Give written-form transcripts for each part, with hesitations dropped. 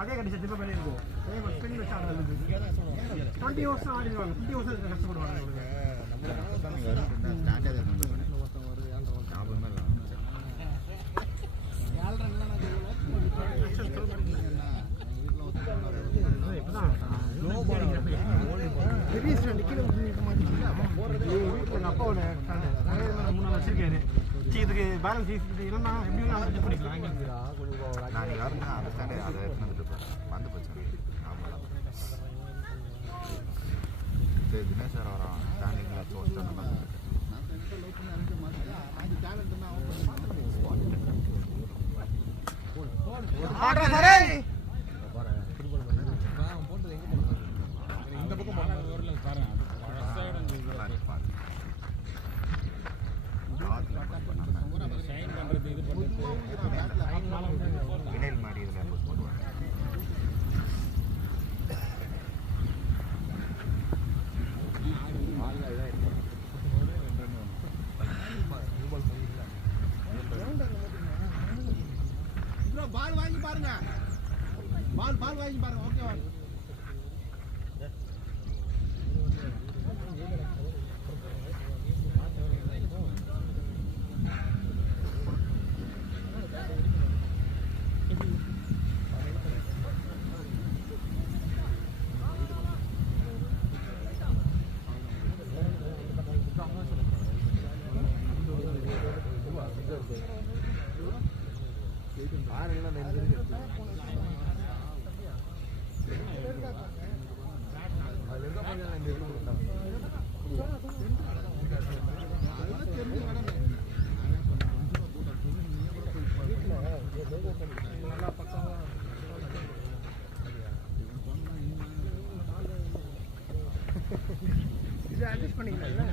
அதே கண்டிஷன் திரும்ப பண்ணி இருக்கும். ஸ்பின் வச்சு ஆடுறது 20 வருஷம் ஆடிடுவாங்க. 50 வருஷம் கஷ்டப்படுவாங்க. அப்பாவோட 3 வச்சிருக்காரு. இதுக்கு பேலன்ஸ் இல்லைன்னா எப்படி அட்ஜஸ்ட் பண்ணிக்கலாம். நான் யாருன்னா அதை எடுத்துட்டு வந்து போச்சு. சரி தினேஷ் சார் வரான் ஸ்டாண்டிங்கில் வச்சு இந்த பக்கம் பாருங்க வினைல் மாதிரி இதில் போஸ்ட் பண்ணுவாங்க. பால் வாங்கி பாருங்க. பால் வாங்கி பாருங்க. ஓகேவா? அட்ஜஸ்ட் பண்ணிக்கலாம்.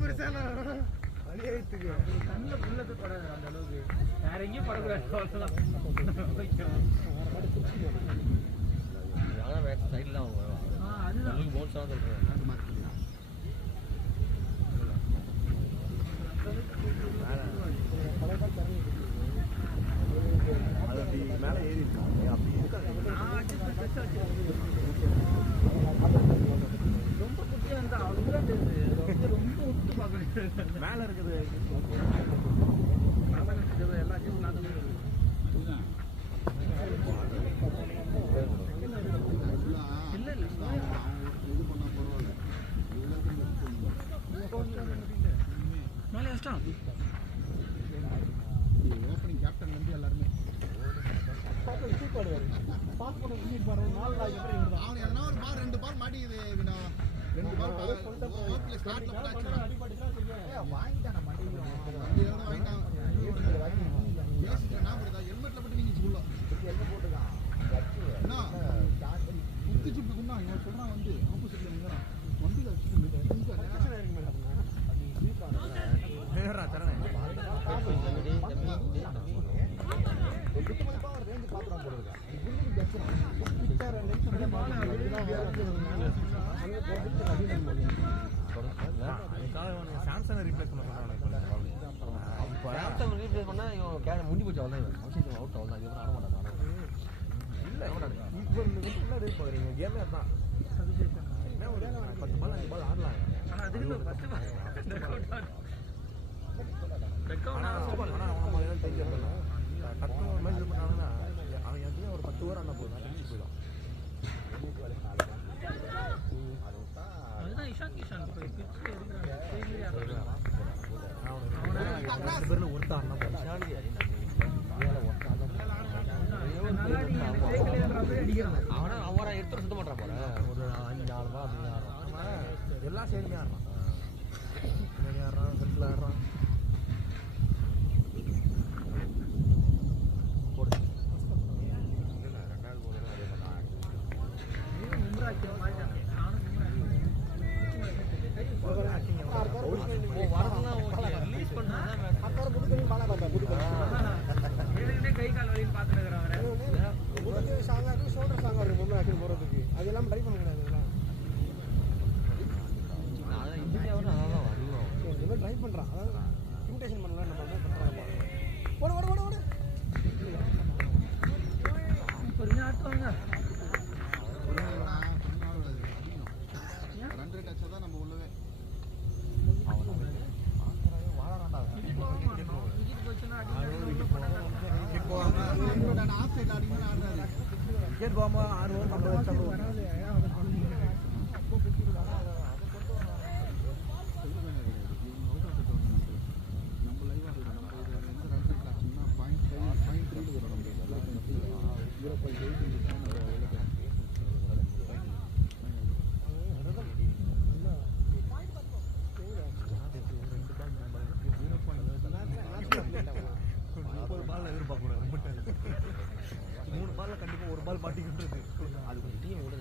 பெருசான அநியாயத்துக்கு கண்ணில் புள்ளத்தை படாது. அந்த அளவுக்கு வேற எங்கேயும் படக்கூடாது. சைட்லாம் அதுதான் போல்ஸாக சொல்கிறேன். மேலே ஏறி இருக்காங்க. அப்படி ரொம்ப குட்டியாக இருந்தால் அவங்க ரொம்ப விட்டு பார்க்கணும். மேலே இருக்குது எல்லா ஜீவன் மேலே கஷ்டம். ஓப்பனிங் கேப்டன் வந்து எல்லாருமே அவன் எதனா ஒரு பால் 2 பால் மாட்டிக்குது. 2 பால் வாங்கிட்டான். ஹெல்மெட்ல போட்டு நீங்க சொல்ல குத்தி சுட்டுக்குன்னா இவன் சொல்றான் வந்து ஆப்போசிட்ல நிற்கிறான். வண்டியில் சாம்சங் ரீப்ளேஸ் பண்ணா இவன் முடி போச்சு. அவ்வளோ அவுட் அவ்வளோ இதுக்கப்புறம் ஆட மாட்டாங்க. இல்லை இப்போ கேமே தான். ஒரு 10 பால் 5 பால் ஆடலாம். டக்குனு மேட்ச் இது பண்ணாங்கன்னா அவன் எதுவுமே ஒரு 10 ஓவர் ஆனா போதும் போயிடும். அதுதான் இஷான் கிஷான் பேர்ல ஒருத்தா அவனை எடுத்து சுத்த மாட்டான் போல ஒரு 5-4 பால் அப்படி ஆடுறான். எல்லா சைடுமே ஆடுறான். பின்னாடி ஆடுறான், ஃப்ரண்ட்ல ஆடுறான். போடு. இல்ல ரெண்டாவது போடுறது அதே மாதிரி தான் ரிலீஸ் பண்ணாதான் கை கால் வலின்னு பார்த்துட்டு ஷோல்டர் சாங் இருக்கு பொம்மை ஆக்ஷன் போகிறதுக்கு அது எல்லாம் ட்ரை பண்ண கூடாது அதான் இந்தியாவோட அதான் வருவோம். இவன் ட்ரை பண்ணுறான் அதாவது இமிடேஷன் பண்ணலாம் நம்ம என்ன பண்ணுறாங்க ஓட ஓட ஓட ஓட பொறுமையாக ஆட்டுவாங்க. விக்கெட் போகாம ஆடுவோம் நம்ம வச்சாலும் அது கொஞ்சம் டீம் கூட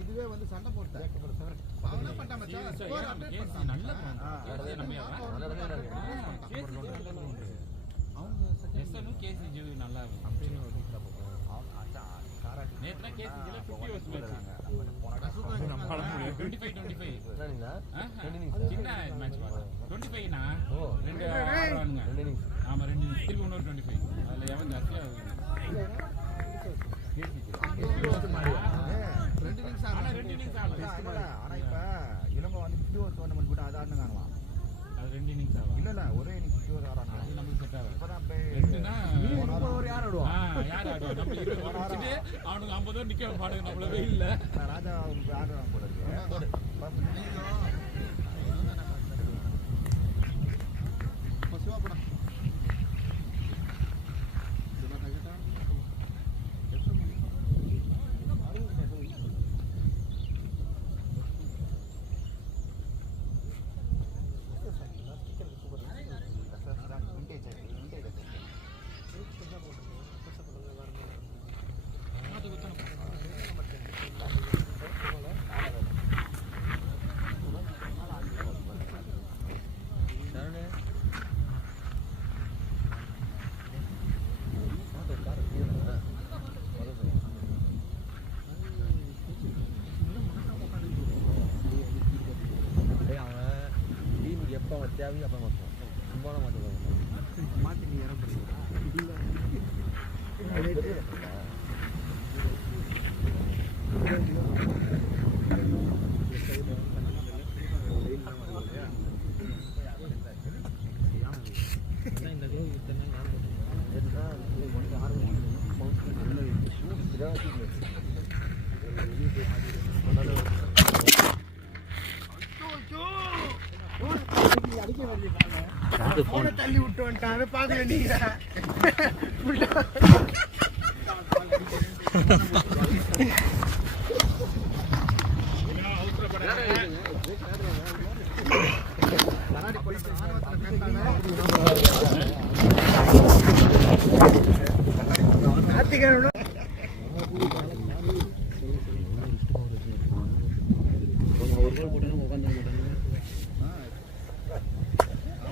இதுவே வந்து சண்டை போட்டேன் ஆனா இப்ப இளம்ப வந்து 50 ஓவர் டோர்னமெண்ட் போட்டு அது ஆடுனாங்களாம். அது 2 இன்னிங்ஸ் ஆகும். இல்ல ஒரே இன்னிங்ஸ் 50 ஓவர் ஆடுறாங்க. அது நமக்கு செட் ஆகும். இப்பதான் அப்படியே 2னா 30 ஓவர் யார் ஆடுவா? யார் ஆடுவா? நம்ம 20 ஓவர் வச்சிட்டு அவனுக்கு 50 ஓவர் நிக்க பாடுங்க நம்மள வெயில்ல. ராஜா ஆடுறாங்க போல இருக்கு. போடு. பசுவா போடா. தேவை அப்போ மாற்றோம் சும்மா மாற்றுவாங்க மாற்றி நீ இடம் தள்ளி விட்டு வந்துட்டான் பார்க்க வேண்டிய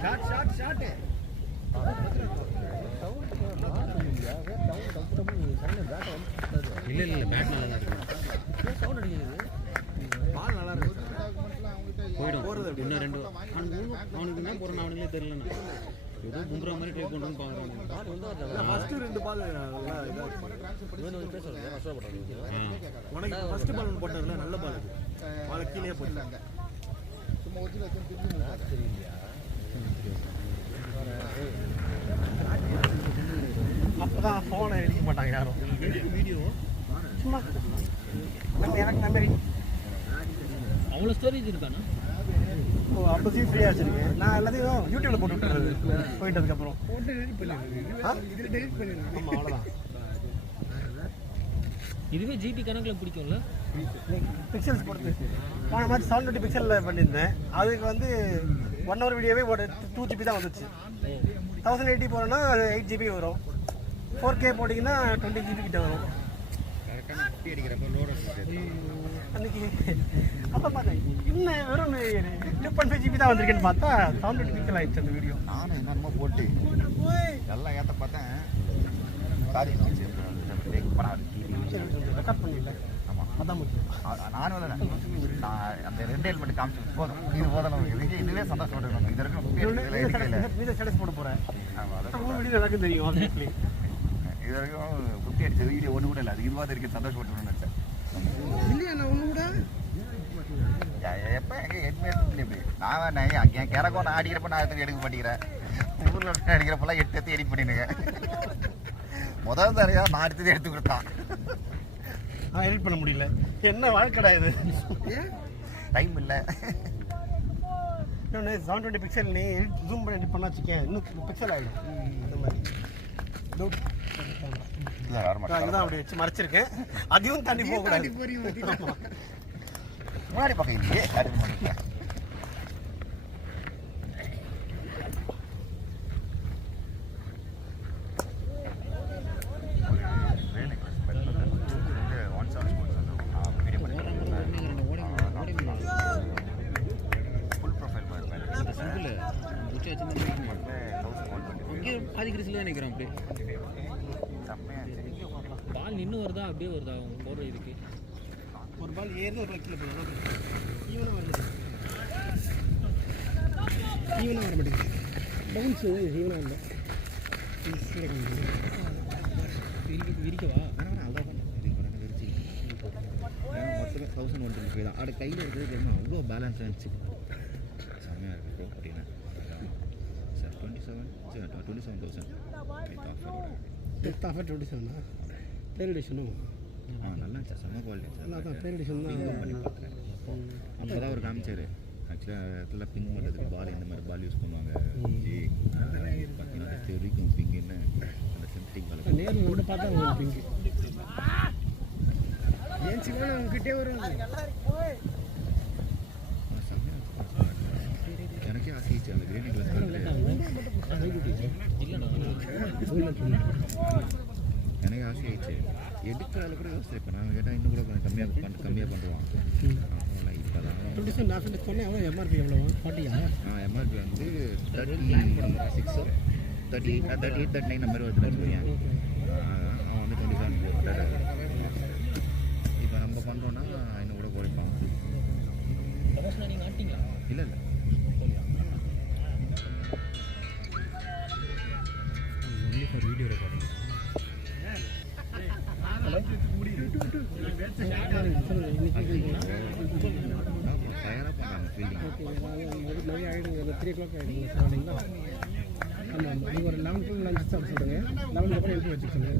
இல்லை பேட் நல்லா தான் இருக்கு. சவுண்ட் அடிக்குது. பால் நல்லா இருக்கு. போயிடும் போறது எப்படி? இன்னும் 2 அவனுக்கு என்ன போகிறான் அவனுங்களே தெரியலண்ணா. ஏதோ கும்புற மாதிரி ட்ரை பண்ணுறோன்னு பார்க்குறாங்க. பால் வந்து வருது. ஃபர்ஸ்ட் 2 பால் நல்லா இதா இருக்கு. இவன் வந்து பேசுறது கஷ்டப்பட்டாங்க. உனக்கு ஃபர்ஸ்ட் பால் போட்டதுல நல்ல பால் அது. பால் கீழே போட்டாங்க. தெரியலையா? அப்பதான் ஃபோனை எடுக்க மாட்டாங்க யாரும். வீடியோ சும்மா எனக்கு மெமரி அவ்வளோ ஸ்டோரேஜ் இருக்காண்ணா? ஓ 50 ஃப்ரீயாக வச்சிருக்கேன். நான் எல்லாத்தையும் யூடியூப்ல போட்டு விட்டுறது போயிட்டதுக்கப்புறம். ஆமாம் அவ்வளோதான். இதுவே ஜிபி கணக்கில் பிடிக்கும்ல? பிக்சல்ஸ் பொறுத்து போன மாதிரி 720 பிக்சலில் பண்ணியிருந்தேன். அதுக்கு வந்து 1 hour வீடியோவே 2 GB தான் வந்துச்சு. 1080 போனோன்னா அது 8 GB வரும். 4K போட்டிங்கன்னா 20 GB கிட்ட வரும். அன்னைக்கு அப்போ பார்த்தேன் இன்னும் வெறும் 2.5 GB தான் வந்திருக்கேன்னு பார்த்தா 720 பிக்சல் ஆயிடுச்சு அந்த வீடியோ. நானும் என்னென்னமோ போட்டு எல்லாம் ஏற்ற பார்த்தேன். சாரி ரெக்கார்ட் பண்ணிடல. ஆமாம் அதான் முக்கியம். நானும் இல்லை நான் அந்த 2 ஹெல்மெட் காமிச்சு போதும் இது போதும் நமக்கு இதுவே சந்தோஷப்பட்டுருக்காங்க. இது வரைக்கும் வீடியோ ஸ்டேட்டஸ் போட போகிறேன். ஆமாம் வீடியோ எல்லாருக்கும் தெரியும் ஆப்வியஸ்லி. இது வரைக்கும் குட்டி அடிச்ச வீடியோ ஒன்று கூட இல்லை. அது இதுவாக இருக்கு சந்தோஷப்பட்டுருன்னு நினச்சேன். இல்லையா நான் ஒன்று கூட எப்போ எங்கே எதுவுமே எப்படி நான் என் கிறக்கும் நான் அடிக்கிறப்ப நான் எடுத்து எடுக்க மாட்டேங்கிறேன். ஊரில் அடிக்கிறப்பெல்லாம் எடுத்து எடிட் பண்ணிடுங்க. முதல் தரையாக நான் எடுத்தது எடுத்து கொடுத்தான். நான் எடிட் பண்ண முடியல. என்ன வாழ்க்கடா இது? டைம் இல்லை. இன்னொன்று 720 பிக்சல் நீ ஜூம் பண்ணி எடிட் பண்ணா வச்சுக்கேன் இன்னும் பிக்சல் ஆகிடும். அந்த மாதிரி இதுதான் அப்படி வச்சு மறைச்சிருக்கேன். அதையும் தாண்டி போகக்கூடாது. முன்னாடி பக்கம் இல்லையே அது பண்ணிட்டேன். பாதி கிரிசில் தான் நினைக்கிறோம். அப்படியே பால் நின்று வருதா அப்படியே வருதா அவங்க போடுற இதுக்கு? ஒரு பால் ஏறி ஒரு கீழே போகலாம். ஈவனாக வர மாட்டேங்குது. ஈவனாக வர மாட்டேங்குது. பவுன்ஸு ஈவனாக இல்லை. விரிக்கவா? மொத்தமே 1000 தான். அது கையில் இருக்கிறது அவ்வளோ பேலன்ஸ் இருந்துச்சு. செம்மையாக இருக்குது அப்படின்னா சார் 27,000 டெஸ்ட் ஆஃபர் 27 பேர் எடிஷனும் நல்லா இருந்துச்சு. செம்ம குவாலிட்டி சார். நல்லா தான் பேர் எடிஷன் தான் பண்ணி பார்க்குறேன். அப்போ தான் ஒரு காமிச்சார். ஆக்சுவலாக இடத்துல பிங்க் பண்ணுறதுக்கு பால் இந்த மாதிரி பால் யூஸ் பண்ணுவாங்க. பார்த்தீங்கன்னா தெரிக்கும் பிங்குன்னு அந்த சென்டிங் பால் நேரில் வந்து பார்த்தா பிங்கு ஏன் சிவன் அவங்ககிட்டே வரும். எனக்கே ஆசைச்சு அந்த கிரீன் எனக்கு ஆசை ஆயிடுச்சு. எடுக்கிறாள் கூட யோசிச்சு இப்போ நாங்கள் கேட்டால் இன்னும் கூட கொஞ்சம் கம்மியாக பண்ணுவான். இப்போ தான் நான் சொன்னேன் எவ்வளோ எம்ஆர்பி எவ்வளோ 40யா? எம்ஆர்பி வந்து 36 38 39 அந்த மாதிரி வருதுன்னு வச்சுக்கோங்க. அவன் வந்து 27 போட்டாரு. இப்போ நம்ம பண்ணுறோன்னா இன்னும் கூட குறைப்பான். இல்லை இல்லை ஒன்லி ஃபார் வீடியோ ரெக்கார்டிங். தயாராக பண்ணுறாங்க ஃபீல்டிங். நிறைய ஆகிடுங்க. 3 o'clock ஆகிடுங்க ஸ்டார்டிங்களா? ஆமாம் ஆமாம். நீங்கள் ஒரு 11 to லஞ்ச் சாப்பிட சொல்லுங்கள். 11 அப்புறம் என்ட்ரி வச்சுக்க சொல்லுங்கள்.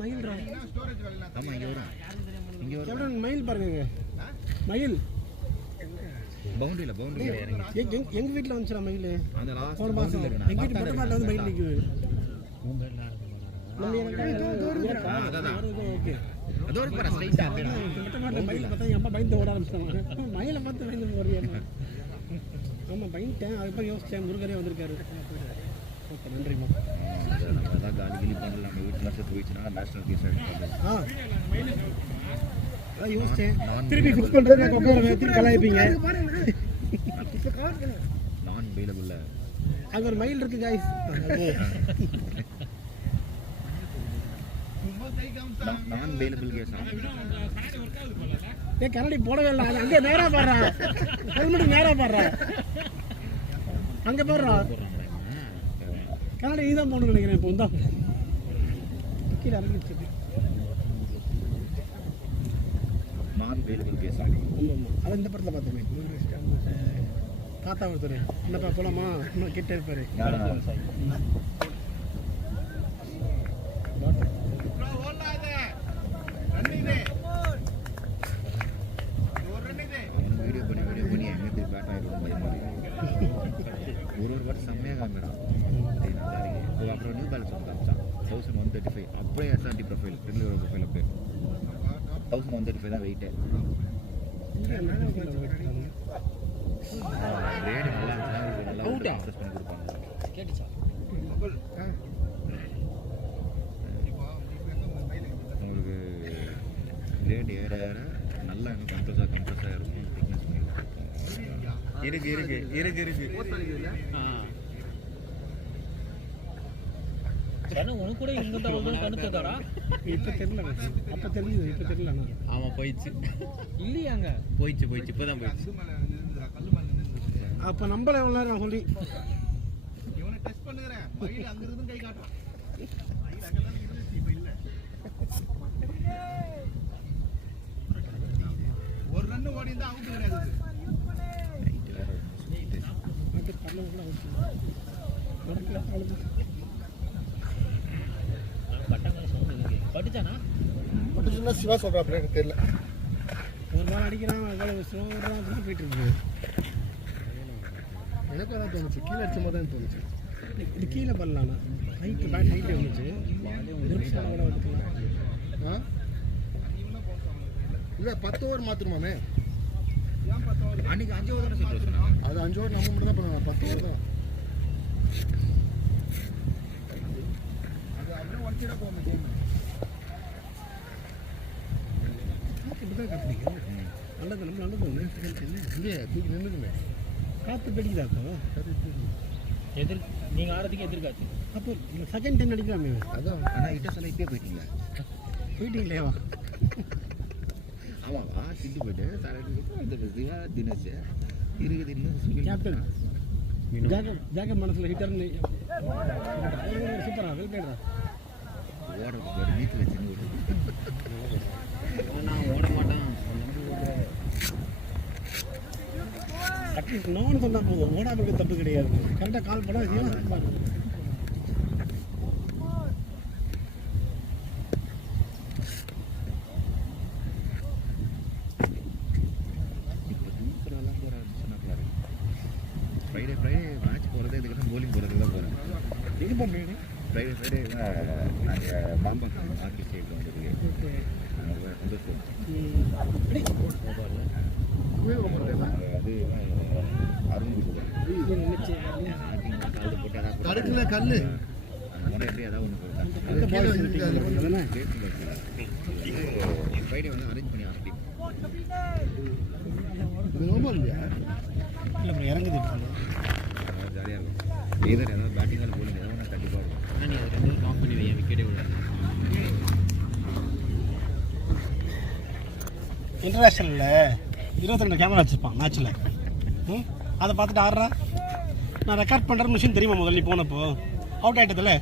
மயில்ரா. ஆமாம் இங்கே வரும். இங்கே வரும். எவ்வளோ மயில் பாருங்க. மயில் பவுண்டரியில் இறங்கி எங்கள் வீட்டில் வந்துச்சுடா மயில். அந்த லாஸ்ட் போன மாதம் எங்கள் வீட்டு மொட்டை மாட்டில் வந்து மயில் நிற்குது. ஓகே அது ஒரு போகிறேன் ஸ்ட்ரைட்டாக அப்படின்னா மொட்டை மாட்டில் மயில் பார்த்தா என் அம்மா பயந்து ஓட ஆரம்பிச்சிட்டாங்க. மயிலை பார்த்து பயந்து போறியா? ஆமாம் பயந்துட்டேன். அதுக்கப்புறம் யோசிச்சேன் முருகரே வந்திருக்காரு. ஓகே நன்றிம்மா. நம்ம தான் காலி கிளி பண்ணலாம். நம்ம வீட்டில் செத்து போயிடுச்சுன்னா நேஷனல் கேஸ் எடுத்து அதான் யோசிச்சேன் நான் திருப்பி ஃபிக்ஸ் பண்ணுறது நான் கம்பேர் திருப்பி கலாய்ப்பீங்க நான் அவைலபிள் அங்கே ஒரு மயில் இருக்கு காய்ஸ் நான் அவைலபிள் கேஸா ஏன் கரடி போடவே இல்லை அது அங்கே நேராக பாடுறா ஹெல்மெட்டுக்கு நேராக பாடுறா அங்கே பாடுறா கரடி இதுதான் போகணும்னு நினைக்கிறேன் இப்போ தான் கீழே இறங்கிடுச்சு நான் அவைலபிள் கேஸா ஆமாம் அதை இந்த படத்தில் பார்த்தோமே தாத்தா ஒருத்தர் என்னப்பா போலாமா இன்னும் கிட்ட இருப்பாரு வீடியோ பண்ணி எங்கே பேட் ஆகிடும் பயமா ஒரு வாட்டி செம்மையாக காமிடான் அப்புறம் நியூ பேலன்ஸ் வந்து காமிச்சான் 1135 அப்படியே எஸ்ஆர்டி ப்ரொஃபைல் ரெண்டு ப்ரொஃபைல் அப்படியே 1135 தான் வெயிட்டு ரேடு நல்லா இருந்துச்சுன்னா நல்லா இன்ட்ரெஸ்ட் பண்ணி கொடுப்பாங்க கேட்டுச்சா உங்களுக்கு ரேட் ஏற ஏற நல்லா இன்னும் கம்ப்ரஸாக இருக்கும் திக்னஸ் பண்ணி உனக்கு கூட இங்க தான் கணுத்தடா இப்போ தெரியல அப்போ தெரியுது இப்போ தெரியல ஆமாம் போயிடுச்சு இல்லையாங்க போயிடுச்சு இப்போ தான் போயிடுச்சு அப்போ நம்மள எவ்வளோ நேரம் சொல்லி படிச்சானா மட்டும் சிவா சொல்கிறாப்புல எனக்கு தெரியல ஒரு நாள் அடிக்கிறான் அவ்வளோ ஸ்லோவாக போயிட்டு இருக்கு எனக்கு அதான் தோணுச்சு கீழே அடிச்ச மாதிரி தான் தோணுச்சு இது கீழே பண்ணலாண்ணா ஹைட்டு பேட் ஹைட்டே வந்துச்சு கூட வந்துக்கலாம் ஆ இல்லை 10 ஓவர் மாற்றணுமாமே அன்றைக்கி 5 ஓவர் தானே சேர்த்து வச்சுருந்தோம் அது 5 ஓவர் நம்ம மட்டும் தான் பண்ணுவோம் 10 ஓவர் தான் அது அப்படியே ஒன்சைடாக போகும் கேம் இப்படி தான் கற்றுனீங்க நல்லது நம்ம நல்லது இல்லையே தூக்கி நின்றுக்குமே காற்று பிடிக்குதா அப்போ எதிர் நீங்க ஆறதுக்கு எதிர்காச்சு அப்போ செகண்ட் 10 அடிக்கலாமே அதான் ஆனால் இட்ட சொல்ல இப்பயே போயிட்டீங்களேவா ஆமாவா சிட்டு போயிட்டு சிவா தினேஷ் இருக்குது இன்னும் கேப்டன் ஜாக்கெட் மனசில் ஹிட்டர்னு சூப்பரா வெல் பிளேடா ஓட வீட்டில் வச்சுன்னு நான் ஓட மாட்டேன் அட்லீஸ்ட் நோன்னு சொன்னால் போதும் ஓடாமல் இருக்க தப்பு கிடையாது கரெக்டாக கால் பண்ணால் ஃப்ரைடே மேட்ச் போகிறது இதுக்கப்புறம் போலிங் போகிறதுக்கு தான் போகிறேன் எங்கே பண்ணுறீங்க ஃப்ரைடே நாங்கள் பாம்பன் ஆர்கே ஸ்டேட்டில் வந்துருக்கு சந்தோஷம் அது அருண் கடுக்குல கல் முறை எப்படி ஏதாவது ஒன்று ஃப்ரைடே வந்து அரேஞ்ச் பண்ணி ஆர்டி இல்லையா இல்லை அப்புறம் இறங்குது ஜாலியாக இருக்கும் எதர் ஏதாவது பேட்டிங்கால் போலிங் ஏதாவது ஒன்று கண்டிப்பாக இருக்கும் ஆனால் நீ அதை 2 ஹவர் ஆஃப் பண்ணி வைய விக்கெட்டே விடாது இன்டர்நேஷ்னலில் 22 கேமரா வச்சுருப்பான் மேட்ச்சில் அதை பார்த்துட்டு ஆடுறா நான் ரெக்கார்ட் பண்ணுற மிஷின் தெரியுமா முதல்ல நீ போனப்போ அவுட் ஆகிட்டதில்ல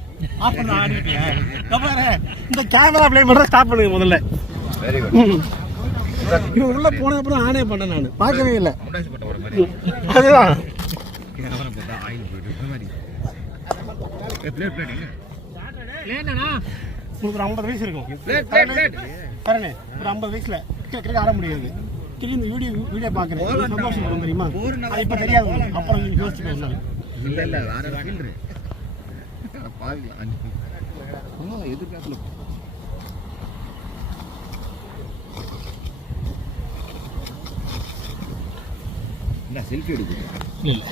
ஆஃப் பண்ண ஆடிட்டேன் பாரு இந்த கேமரா ப்ளே பண்ணுற ஸ்டார்ட் பண்ணுங்க முதல்ல வெரி குட் இவன் உள்ளே போனதுக்கப்புறம் ஆனே பண்ணேன் நான் பார்க்கவே இல்லை முட்டாசி போட்ட ஒரு மாதிரி அதுதான் கேமரா போட்டால் ஆயில் போயிட்டு இந்த மாதிரி பிளேட் லேண்ணா உங்களுக்கு ஒரு 50 வயசு இருக்கும் பிளேட் பாருண்ணே ஒரு 50 வயசில் கிரிக்கெட் ஆட முடியாது திரும்பி இந்த வீடியோ பார்க்குறேன் சந்தோஷம் வரும் தெரியுமா அது இப்போ தெரியாது உங்களுக்கு அப்புறம் நீங்கள் யோசிச்சுட்டு வந்தாலும் இல்லை வேற ஃபீல்டு பாக்கலாம் எதிர்காலத்தில் இல்லை செல்ஃபி எடுக்குது இல்லை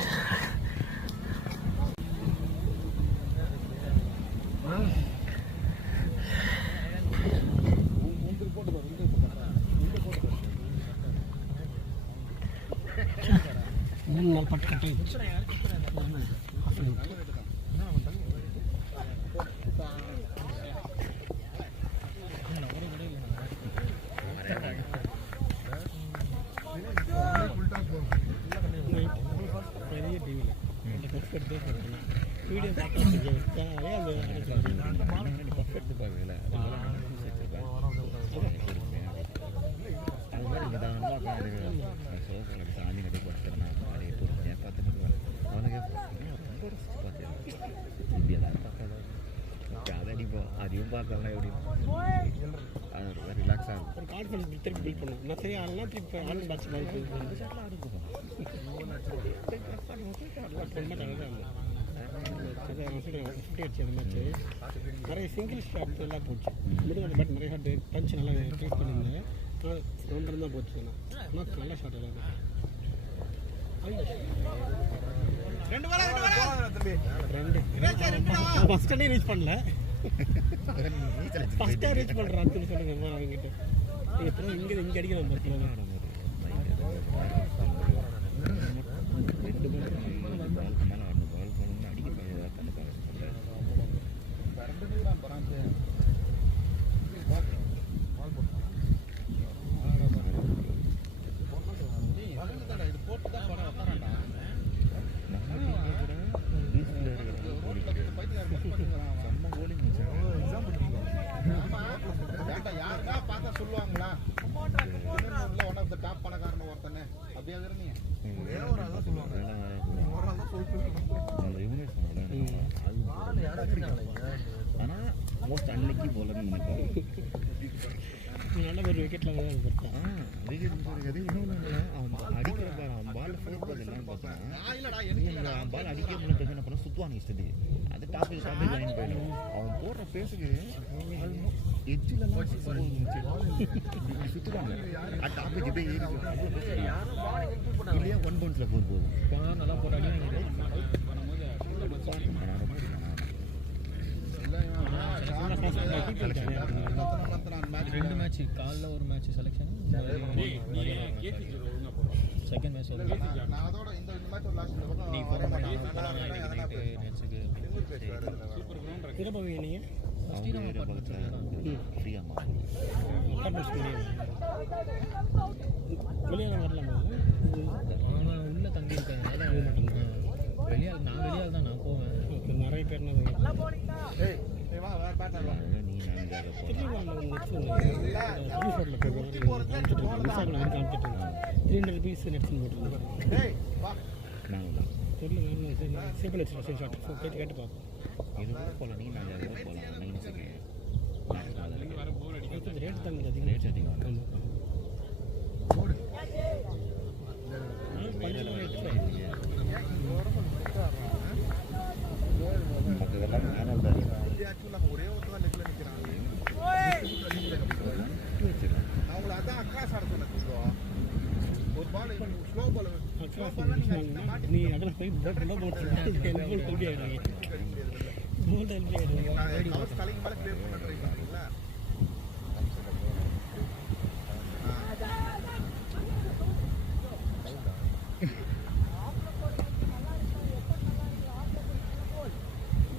3 நாள் பட்டு கட் ஆயிடுச்சு. பெரிய டிவியில் வீடியோ பர்ஃபெக்ட் பார்க்கல அது மாதிரி நிதானமாக உட்காந்து சாமி நடி படுத்துறேன்னா அப்படியே பொறுமையாக பார்த்துட்டு அவனுக்கு பார்த்தேன் இப்படியெல்லாம் பார்க்காத அதை அடிப்போம் அதையும் பார்க்கலாம் எப்படி அது ரொம்ப ரிலாக்ஸாக இருக்கும். ஒரு கான்ஃபிடன்ஸ் திருப்பி பில்ட் பண்ணும். நான் சரி ஆடலாம் திருப்பி ஆடல் பேட்ச் மாதிரி நிறைய சிங்கிள் ஷாட் எல்லாம் போச்சு. மிடில் பட் நிறைய ஷாட் பஞ்ச் நல்லா ட்ரீட் பண்ணியிருந்தேன். ஒன்றரை தான் போச்சு. ஆனால் நல்ல ஷாட் எல்லாம் ஃபஸ்ட் டே ரீச் பண்ணல. ஃபஸ்ட்டாக ரீச் பண்ணுறான்னு சொல்லுங்க அவங்ககிட்ட. எப்போ இங்கே அடிக்கிறோம் பார்க்கலாம். யாருக்கா பார்த்தா சொல்லுவாங்களா ஒன் ஆஃப் த டாப் பணக்காரன் ஒருத்தனே அப்படியே ஆனால் மோஸ்ட் அன்னைக்கு போலன்னு நினைப்பாங்க. நல்ல ஒரு விக்கெட்டில் தான் இருப்பான். விக்கெட் இன்னொன்று அவன் அடிக்கிற பாரு அவன் பால் ஃபோர் பால் என்னன்னு பார்த்தா அவன் பால் அடிக்க முடியாது என்ன பண்ண சுற்றுவான் இஷ்டத்துக்கு. அது டாப்பில் ஜாயின் போயிடும். அவன் போடுற பேசுக்கு எட்ஜிலெல்லாம் சுற்றுவாங்க. அது டாப்பிக்கு போய் இல்லையா 1 பவுன்ஸில் போகுது நல்லா போட்டாடி ரெண்டு மேட்ச் காலைல ஒரு மேட்ச் செலெக்ஷன் செகண்ட் மேட்ச் வெளியே வரலாமா? ஆனால் உள்ளே தங்கியிருக்கேன். வெளியால் நான் வெளியால் தான் நான் போவேன். நிறைய பேர் ₹300 நெட்ஸின் போட்டுருந்தேன். தெரியல கேட்டு பார்ப்போம். இது போகலாம் நீ நாங்கள் எவ்வளோ போகலாம் ரேட் தான் அதிகம். ரேட் அதிகம். மற்றதெல்லாம் மேனல் தான் ஒரே ஒருத்தர் தான் லெக்கில் நிற்கிறான். அவங்கள அதான் அக்ராஸ் ஆட சொன்னேன். ஒரு பால் ஸ்லோ பால் நீ அதில் போய் போல் போட்டு எப்படி ஆகிடுவீங்க? போல்ட் எப்படி ஆகிடுவீங்க? தலைக்கு மேலே கிளியர் பண்ண ட்ரை பண்ணுறீங்களா?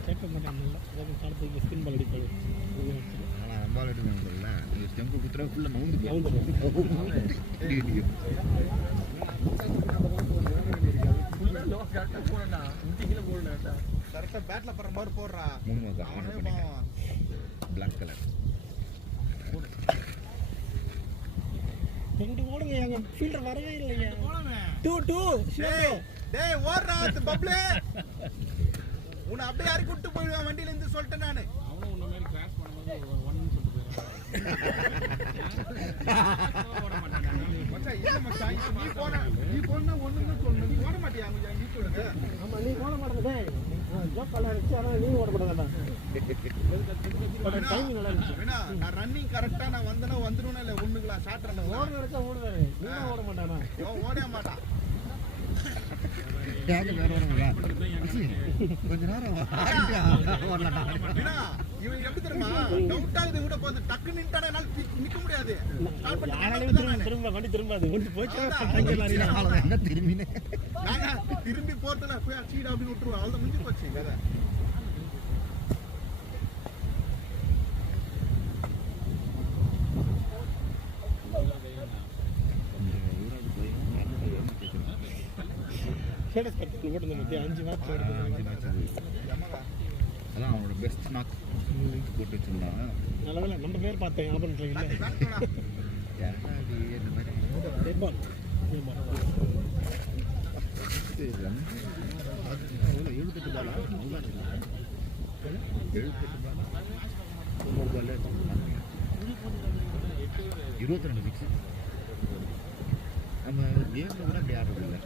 கேட்க மாட்டாங்க. காலத்துக்கு ஸ்பின் பால் அடிப்பாங்க. ஆனால் நம்பால் எடுக்கணும்ல நீங்கள் ஸ்டெம்பு குத்துறா ஃபுல்லாக நவுந்து கரெக்டாக பேட்டில் போடுற மாதிரி போடுறா. 3 பிளாக் கலர் 2 ஓடுங்க. எங்க ஃபீல்டர் வரவே இல்லையா? 2 டேய் ஓடுறா பப்ளே. உன்னை அப்படியே யாரும் கூட்டு போயிடுவான் வண்டியில இருந்து சொல்லிட்டேன் நானு. அவனும் உன்ன மாதிரி கிராஷ் பண்ணும்போது 1 சொல்லிட்டு நீ போனா ஒண்ணுன்னு சொல்லணும். நீ ஓட மாட்டியா? நீ சொல்லுங்க. ஆமா நீ ஓட மாட்டேங்க. ஜோக்கெல்லாம் அடிச்சு ஆனால் நீ ஓடக்கூடாதுடா. டைமிங் நல்லா இருந்துச்சு. நான் ரன்னிங் கரெக்டா நான் வந்தேன்னா வந்துடுவேன். இல்லை ஒண்ணுங்களா ஷார்ட் ரன் ஓட நினைச்சா ஓடுவாரு. நீ ஓட மாட்டானா? ஓட மாட்டான். கேட்க வேற வரவங்க கொஞ்ச நேரம் இவன் எப்படி தெரியுமா டவுட் ஆகுது கூட போது டக்கு நின்ட்டானே என்னால நிக்க முடியாது திரும்ப வண்டி திரும்பாது கொண்டு போச்சு என்ன திரும்பினே திரும்பி போறதுல போய் அச்சீடா அப்படின்னு விட்டுருவோம் அவ்வளவு முடிஞ்சு போச்சு வேற ஸ்டேட்டஸ் கட் போட்டு மத்திய 5 மேட்ச் அதான் அவனோட பெஸ்ட் நாக் போட்டு வச்சிருந்தான். நல்ல வேலை நம்ம பேர் பார்த்தேன் ஞாபகம் இல்ல இந்த மாதிரி டேபால் 78 பாலா 22 சிக்ஸ். நம்ம கேம்ல கூட அப்படி ஆடுறது இல்லை.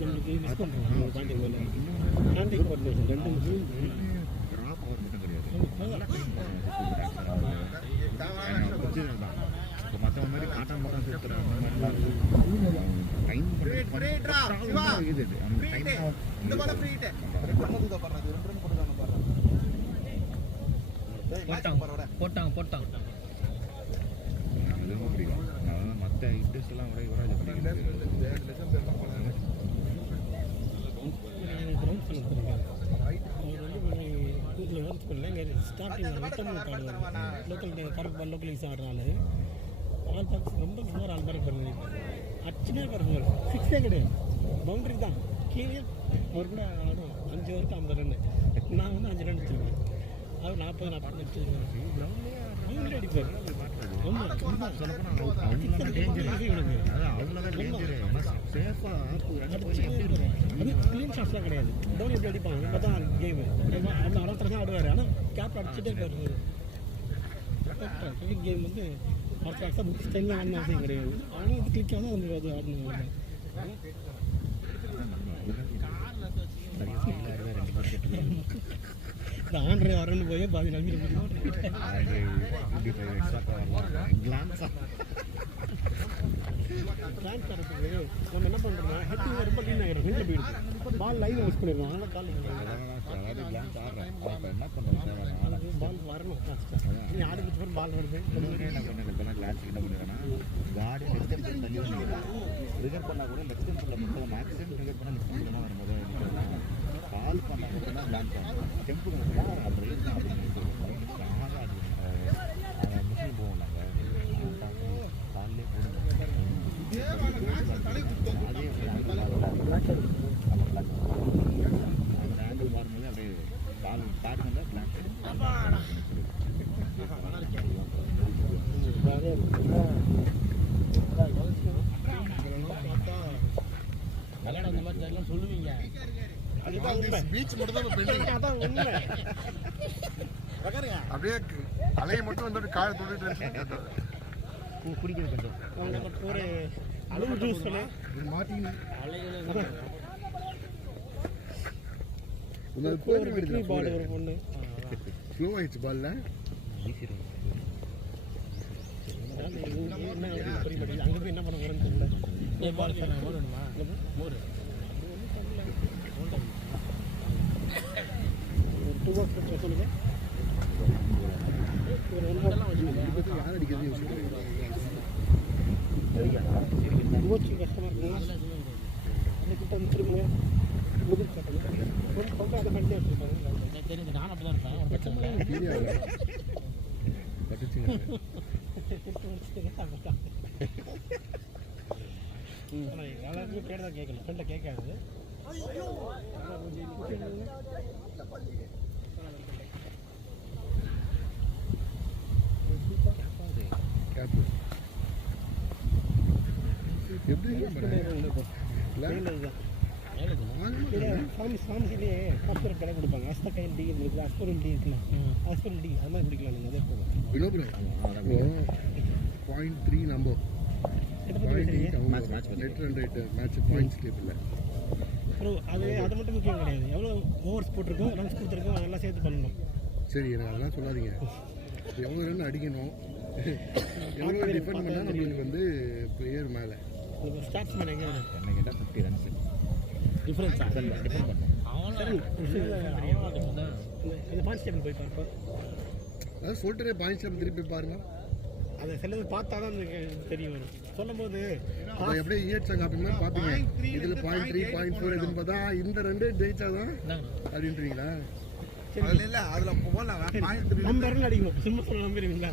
நம்மளுக்கு மிஸ் பண்ணுறோம் பாயிண்ட் மேலே ஹேண்டிங் கோஆர்டினேஷன் 2 நிமிஷம் ட்ராப் ஓவர் மட்டும் கிடையாது. இப்போ மற்றவங்க மாதிரி காட்டாம மட்டும் சுற்றுறேன் அந்த மாதிரிலாம் டைம் இது இந்த பால ஃப்ரீட்டே போட்டாங்க அது ரொம்ப பிடிக்கும். அதனால் மற்ற இன்ட்ரெஸ்ட் எல்லாம் விட யுவராஜ் பிடிக்கும். லோக்கல் ஈஸாக ஆடுறாள் ஆல் பார்த்து ரொம்ப சுமார் ஆள் மாதிரி பாருங்க அச்சுனே பாருங்க 6 கிடையாது பவுண்டரி தான் கீழே அவர் கூட ஆடும் 5 ஓவருக்கு 50 ரன் நான் வந்து 5 ரன் வச்சுருக்கேன் அவர் 40 வச்சுருக்கேன் அவங்களே அடிப்பார் அது க்ளீன் ஷாட்ஸ்லாம் கிடையாது தோனி எப்படி அடிப்பாங்க இப்போ தான் கேமு அந்த 60 ஆடுவார் ஆனால் கேப் அடிச்சுட்டே இருப்பார் கிரிக்கெட் கேம் வந்து ஆர்த்தாக்ஸாக புக் ஸ்டைலில் ஆடணும் அவசியம் கிடையாது ஆனால் அது கிளிக் ஆனால் நம்ம அது ஆடணும் இந்த ஆண்ட்ரே வரன்னு போய் பாதி நம்பி பிளான் தரத்துக்கு நம்ம என்ன பண்ணுறோம்னா ஹெட்டிங் ரொம்ப க்ளீன் ஆகிடும் ஹெட்டில் போயிடுது பால் லைவ் மிஸ் பண்ணிடுவோம் அதனால் கால் என்ன பண்ணுறது பால் வரணும் நீ ஆடு வச்சு போகிற பால் வருது காடி லெஃப்ட் தள்ளி ரிகர் பண்ணால் கூட லெஃப்ட் ஹேண்டில் மட்டும் மேக்ஸிமம் ரிகர் பண்ணால் லெஃப்ட் ஹேண்டில் தான் வரும்போது கால் பண்ணால் மட்டும் தான் பிளான் பண்ணுவோம் டெம்பு அப்படி அப்படின்னு அதை மிஷின் போவோம் நாங்கள் காலிலே போடுவோம் அந்த ஹேண்டில் மாறும்போது அப்படியே கால் ஸ்டார்ட் பண்ணால் பிளான் விளையாட அந்த மாதிரி எல்லாம் சொல்லுவீங்க பீச் மட்டும் தான் உண்மை அப்படியே அலையை மட்டும் வந்துட்டு காய தொட்டுட்டு குடிக்கிறது கொஞ்சம் ஒரு அளவு ஜூஸ் மாட்டி பால் ஒரு பொண்ணு ஸ்லோ ஆயிடுச்சு பால்ல அங்கே போய் என்ன பண்ண போகிறேன்னு தெரியல பால் வேணுமா ஒரு 2 ஓவர்ஸ் சொல்லுங்க ஒரு 1 ஓவர் யார் அடிக்கிறது கோச்சு கஷ்டமாக இருக்குங்களா அந்த கிட்ட வந்து திரும்ப முதல் கட்டணும் கொஞ்சம் அதை பண்ணி வச்சுருப்பாங்க தெரியுது நானும் அப்படி தான் இருப்பேன் எல்லாருக்குமே பேர் தான் கேட்கல ஃப்ரெண்டில் கேட்காது ஃபார்மசிலேயே காஸ்பரல் கடை கொடுப்பாங்க அஸ்பரல் டி இருக்குது அஸ்பரல் டி இருக்குல்ல அஸ்பரல் டி அது மாதிரி குடிக்கலாம் நீங்கள் அதே போதும் 0.3 நம்பர் 0.8 மேட்ச் பாயிண்ட்ஸ் டேபிளில் அப்புறம் அது மட்டும் முக்கியம் கிடையாது எவ்வளோ ஓவர்ஸ் போட்டிருக்கோம் ரன்ஸ் கொடுத்துருக்கோம் அதெல்லாம் சேர்த்து பண்ணணும் சரி எனக்கு அதெல்லாம் சொல்லாதீங்க எவ்வளோ ரன் அடிக்கணும் எவ்வளோ டிஃபெண்ட் பண்ணால் நம்மளுக்கு வந்து பிளேயர் மேலே ஸ்டார்ட்ஸ் மேன் எங்கே வரும் என்ன கேட்டால் 50 ரன்ஸ் டிஃப்ரென்ஸா டிஃபெண்ட் பண்ணும். இந்த பாயிண்ட் ஸ்டேபிள் போய் பார்ப்போம். அதான் சொல்லிட்டு பாயிண்ட் ஸ்டேபிள் திருப்பி பாருங்க. அதை செல்லது பார்த்தா தான் தெரியும் வரும் சொல்லும்போது அப்போ எப்படியே இஎட்ஸை காப்பி மாதிரி பார்ப்பீங்க. இதில் 0.3 0.4 எதுன்னு பார்த்தா இந்த ரெண்டு ஜெயிச்சாதான் அப்படின்றீங்களா? நம்பர்னு அடிக்கணும் சும்மா சொல்ல நம்புறீங்களா?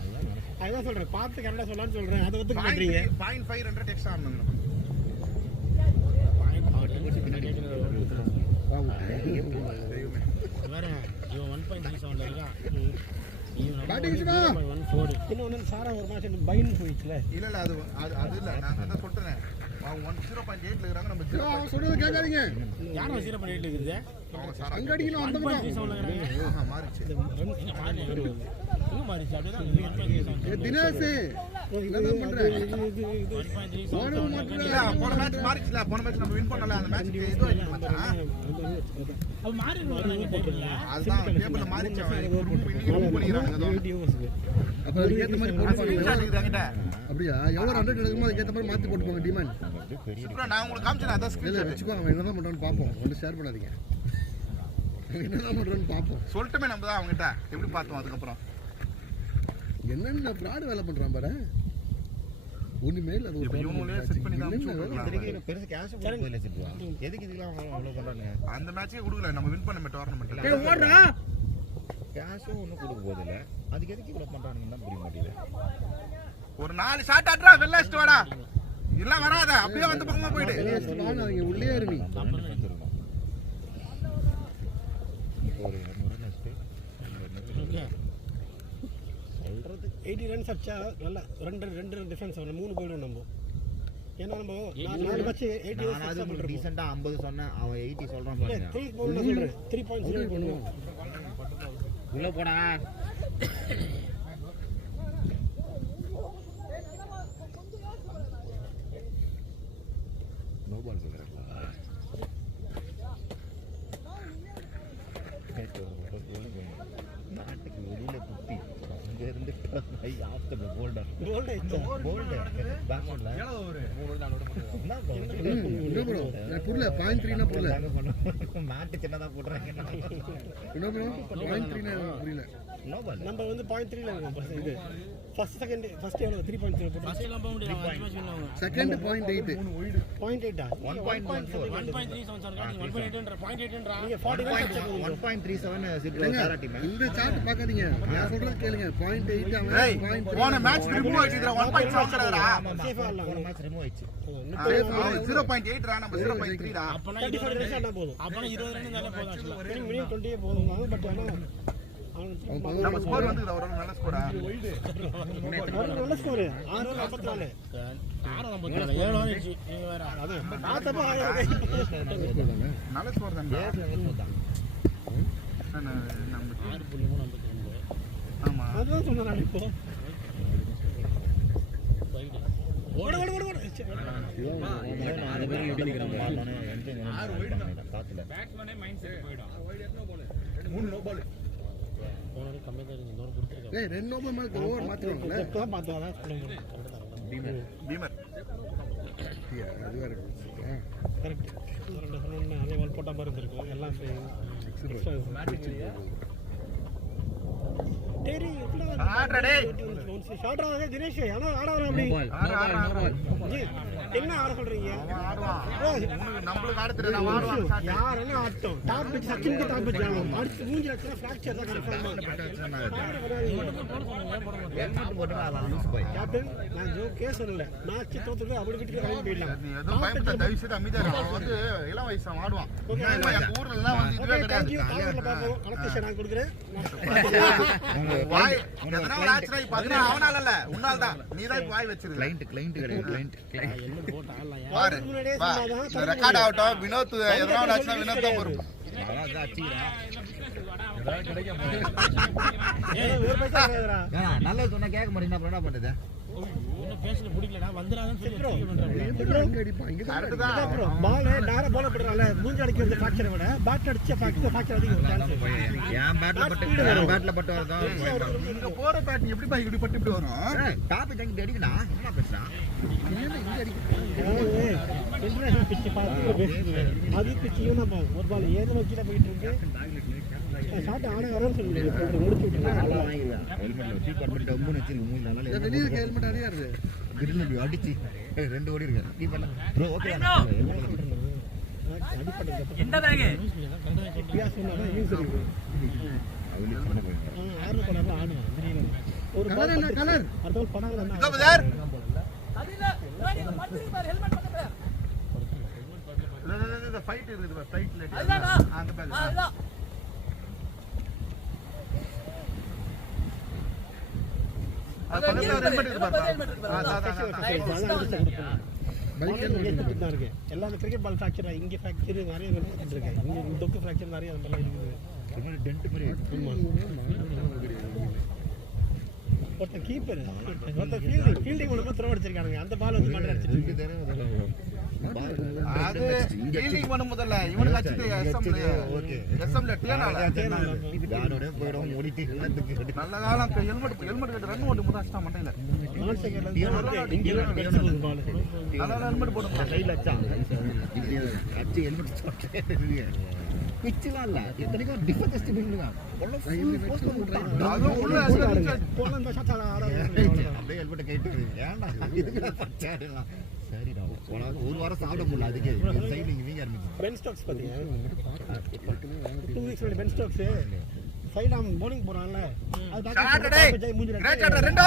அதுதான் சொல்கிறேன் பார்த்து கரெக்டாக சொல்லலான்னு சொல்கிறேன். அதை வந்து பண்ணுறீங்க 0.5 2 எக்ஸ்ட்ரா ஆடணும். வேற இவன் 1.37 இருக்கான். இன்னொன்று சாரா ஒரு மாதம் பைன் போயிடுச்சுல. இல்ல அது இல்ல நான் அதான் சொல்றேன். அவங்க 0.8ல இருக்காங்க. நம்ம அவன் சொல்றது கேட்காதீங்க. யாரும் 0.8 இருக்குது அங்க அடிக்கணும் அந்த பக்கம். மாறிச்சு. தினேஷ் என்னதான் பண்ற? ஓடவும் மாட்டேற. இல்ல போன மேட்ச் மாறிச்சுல. போன மேட்ச் நம்ம வின் பண்ணல. அந்த மேட்ச்க்கு ஏதோ ஆயிடுச்சு மச்சான். அதுதான் டேபிள்ல மாறிச்சு. அவன் பண்ணிறாங்க ஏதோ. அப்ப அதுக்கு ஏத்த மாதிரி போட்டு போடுறாங்க. அப்படியா? எவ்வளவு 100 எடுக்குமோ அதுக்கு ஏத்த மாதிரி மாத்தி போட்டு போங்க டிமாண்ட். சூப்பரா நான் உங்களுக்கு காமிச்சேன். அதான் இல்ல ஸ்கிரீன் வெச்சுக்கோ. அவன் என்னதான் பண்றான்னு பாப்போம். ஒன்னு ஷேர் பண்ணாதீங்க. என்னதான் பண்றான்னு பாப்போம். சொல்லிட்டுமே நம்ம தான் அவங்ககிட்ட எப்படி பார்த்தோம். அதுக்கப்புறம் என்னென்ன ஃப்ராட் வேலை பண்றான் பாரு. ஒண்ணுமே இல்ல. அது இப்ப இவங்களே செட் பண்ணி தான் பெருசு கேஷ் போயில சிட்டுவா. எதுக்கு இதெல்லாம் அவ்வளோ பண்றாங்க? அந்த மேட்சே கொடுக்கல. நம்ம வின் பண்ண டோர்னமெண்ட்ல கேஷும் ஒன்றும் கொடுக்க போதில்லை. அதுக்கு எதுக்கு இவ்வளோ பண்ணுறானுங்கன்னு தான் புரிய மாட்டேங்குது. ஒரு 4 ஷாட் ஆட்றா வெள்ளாஸ்ட் வாடா. இல்ல வராத. அப்படியே வந்து பக்கமா போயிடு. அவங்க உள்ளே இருங்க. ஒரு முறை நெக்ஸ்ட் சொல்றது 80 ரன்ஸ் அடிச்சா நல்லா ரெண்டு டிஃபென்ஸ் வரணும். 3 போயிடும் நம்ம. ஏன்னா நம்ம 4 மேட்ச் 80 ரன்ஸ் நான் பண்றோம். ரீசெண்டா 50 சொன்னேன். அவன் 80 சொல்றான் பாருங்க. 3 போடணும் சொல்றேன். 3.0 போடணும். உள்ள போடா. நோ பால் சொல்றீங்களா? நாட்டுக்கு வெளியில குத்தி அங்க இருந்து ஆஃப்டர் போல்டர் பேக்ரவுண்ட்ல என்ன ப்ரோ? நான் புரியல. 0.3 னா புரியல. மேட் சின்னதா போடுறாங்க. என்ன ப்ரோ? 0.3 னா புரியல. No ball. நம்ம வந்து 0.3ல இருக்கோம். இது ஃபர்ஸ்ட் செகண்ட் ஃபர்ஸ்ட் எவ்வளவு 3.0 போட்டு ஃபர்ஸ்ட் எல்லாம் போக முடியாது. செகண்ட் 0.8 0.8 ஆ 1.14 1.37 நீங்க 40 ரன்ஸ் 1.37 சிட்ல சாரா டீம். இந்த சார்ட் பார்க்காதீங்க. நான் சொல்றது கேளுங்க. 0.8 அவன் ஏய் 0.3 போன மேட்ச் ரிமூவ் ஆயிடுச்சுடா. 1.7 கடடா. சேஃபா இல்ல. ஒரு மேட்ச் ரிமூவ் ஆயிடுச்சு. 0.8 ரா. நம்ம 0.3 டா. அப்பனா 35 ரன்ஸ் ஆனா போதும். அப்பனா 20 ரன் இருந்தாலே போதும். ஆக்சுவலா மினிமம் 20 போதும். பட் ஆனா நம்ம ஸ்கோர் வந்து ஒரு நல்ல ஸ்கோரா. நல்ல ஸ்கோர் 644. 644 7 ஆயிடுச்சு. நீங்க வேற அது ஆத்தப்பா நல்ல ஸ்கோர் தான். நம்ம 6.352. ஆமா அதான் சொன்னேன் நான் இப்போ. ஓடு ஓடு ஓடு. அது பேர் எப்படி நிக்கறாங்க பாருங்க. என்ஜின் 6 வைட் தான் காத்துல. பேட்ஸ்மேனே மைண்ட் செட் போய்டும். 3 நோ பால். போனது கம்மி தான் இருக்கு. இன்னொரு கொடுத்துருக்காங்க. ஏய் ரெண்டு ஓவர் மேல ஓவர் மாத்திடுவாங்கல. இப்பதான் பார்த்தா சொல்ல முடியும். பீமர் அது வேற கரெக்ட். ரெண்டு சொன்னோம்னா அதே வால் போட்ட மாதிரி இருந்திருக்கும். எல்லாம் டேரி ஆட்ரா டேய். ஷாட் ஆடுறது தினேஷ். ஆனா ஆடாதற அப்படி. ஜி என்ன ஆட சொல்றீங்க? நம்மளுக்கு ஆடுறது நான் ஆடுவாங்க ஷாட். யாரன்னு ஆட்டம். டாப் பிச் சச்சின்க்கு டாப் பிச் ஆடும். அடுத்து மூஞ்சி லட்சம் ஃபிராக்சர் தான் கன்ஃபார்ம். ஹெல்மெட் போட்டா அவன் லூஸ் போய். கேப்டன் நான் ஜோ கேஸ் இல்ல. மேட்ச் தோத்துட்டு அப்படி விட்டுட்டு கிளம்பி போயிடலாம். நீ ஏதோ பயப்பட தயவு செய்து அமைதியா இரு. அவன் வந்து இளம் வயசு அவன் ஆடுவான். எங்க ஊர்ல எல்லாம் வந்து இதுவே தேங்க் யூ. கிடையாது. காலையில பாப்போம். கனெக்ஷன் நான் கொடுக்கிறேன். வாய் எதனா ஒரு ஆச்சு நான் பார்த்தா அவனால இல்ல உன்னால தான். நீ தான் வாய் வச்சிரு. கிளையன்ட் கிடையாது கிளையன்ட். என்ன போட்டா ஆடலாம். பாரு முன்னாடியே வா சொன்னாதான் ரெக்கார்ட் ஆகட்டும். வினோத் எதனா ஒரு ஆச்சுனா வினோத் தான் வரும். அதான் அதான் அடிச்சுக்கிறேன். ஏதாவது கிடைக்காம ஒரு பைசா கிடையாதுடா. ஏன்னா நல்லது சொன்னா கேட்க மாட்டேங்குது, அப்புறம் என்ன பண்ணுறது? இங்க அடிப்பான் இங்க தான் bro, ball நேரா ball போடுறான்ல, மூஞ்சி அடிக்கிறது fracture விட bat அடிச்சா fracture அதிகம் chance. என் பேட்ல பட்டு வரதான் இங்க போற பேட் எப்படிப்பா இப்படி பட்டு இப்படி வரும்? டாபிக் தங்கி அடிக்கணும். என்ன பேசுறான்? அதாவது international pitch பார்த்து அது pitch இவனா பா, ஒரு பால் ஏதோ கீழ போயிட்டு இருக்கு. ஷாட் ஆன வரன்னு சொல்லி முடிச்சு விட்டுறான். நல்லா வாங்கிடுவேன். ஹெல்மெட்ல வச்சு கட் டம்முன்னு வச்சிருக்கு மூஞ்சி நல்லா. இந்த வெளிய இருக்க ஹெல்மெட் அடியா இருக்கு. கிரில் அடிச்சு 2 ஓடி இருக்கு. நீ பண்ண ப்ரோ ஓகே என்னதாங்க வித்தியாசம் என்னன்னா யூஸ் இருக்கு. அதுல பண்ண போறேன். ஆறு படம்ல ஆடுவான் திடீர்னு ஒரு கலர் என்ன கலர்? அடுத்த பால் படம் என்ன இந்த ஃபைட் இருக்குது பாரு, ஃபைட்ல அந்த பேக். அது பக்கத்துல ஒரு ஹெல்மெட் இருக்கு பாரு. எல்லா கிரிக்கெட் பால் ஃப்ராக்சர் இங்கே ஃப்ராக்சர் நிறைய இருக்கு. இங்க தொக்கு ஃப்ராக்சர் நிறைய அந்த மாதிரி இருக்குது. இன்னொரு டென்ட் மாதிரி ஒருத்த கீப்பர் ஒருத்த ஃபீல்டிங் மூலமா த்ரோ அடிச்சிருக்கானுங்க. அந்த பால் வந்து மண்டை அடிச்சிட்டு இருக்கு. அது ஃபீல்டிங் பண்ணும்போதல்ல இவனுக்கு அடிச்சிட்டு எஸ்எம்ல டேனால யாரோட போய்டும் ஓடிட்டு இல்லத்துக்கு நல்ல காலம் ஹெல்மெட் கட்ட ரன் ஓடி முத அடிச்சா மண்டையில மான்சேகர்ல இருந்து பால் நல்ல ஹெல்மெட் போடு சைடுல அச்சா இது அச்சி ஹெல்மெட் போட்டு பிச்சுலாம் இல்ல இத்தனைக்கும் டிஃபென்ஸ் பண்ணுங்க அது உள்ள போலாம் இந்த ஷாட் ஆட அப்படியே ஹெல்மெட் கேட்டு ஏன்டா இதுக்கு பச்சாடலாம் சரிடா போனா ஒரு வாரம் சாப்பிட முடியல அதுக்கு சைடுல இங்க வீங்க ஆரம்பிச்சு பென் ஸ்டோக்ஸ் பாத்தீங்க 2 வீக்ஸ் முன்னாடி பென் ஸ்டோக்ஸ் சைடு ஆம் bowling போறான்ல அது பாக்க மூஞ்சி ரெண்டு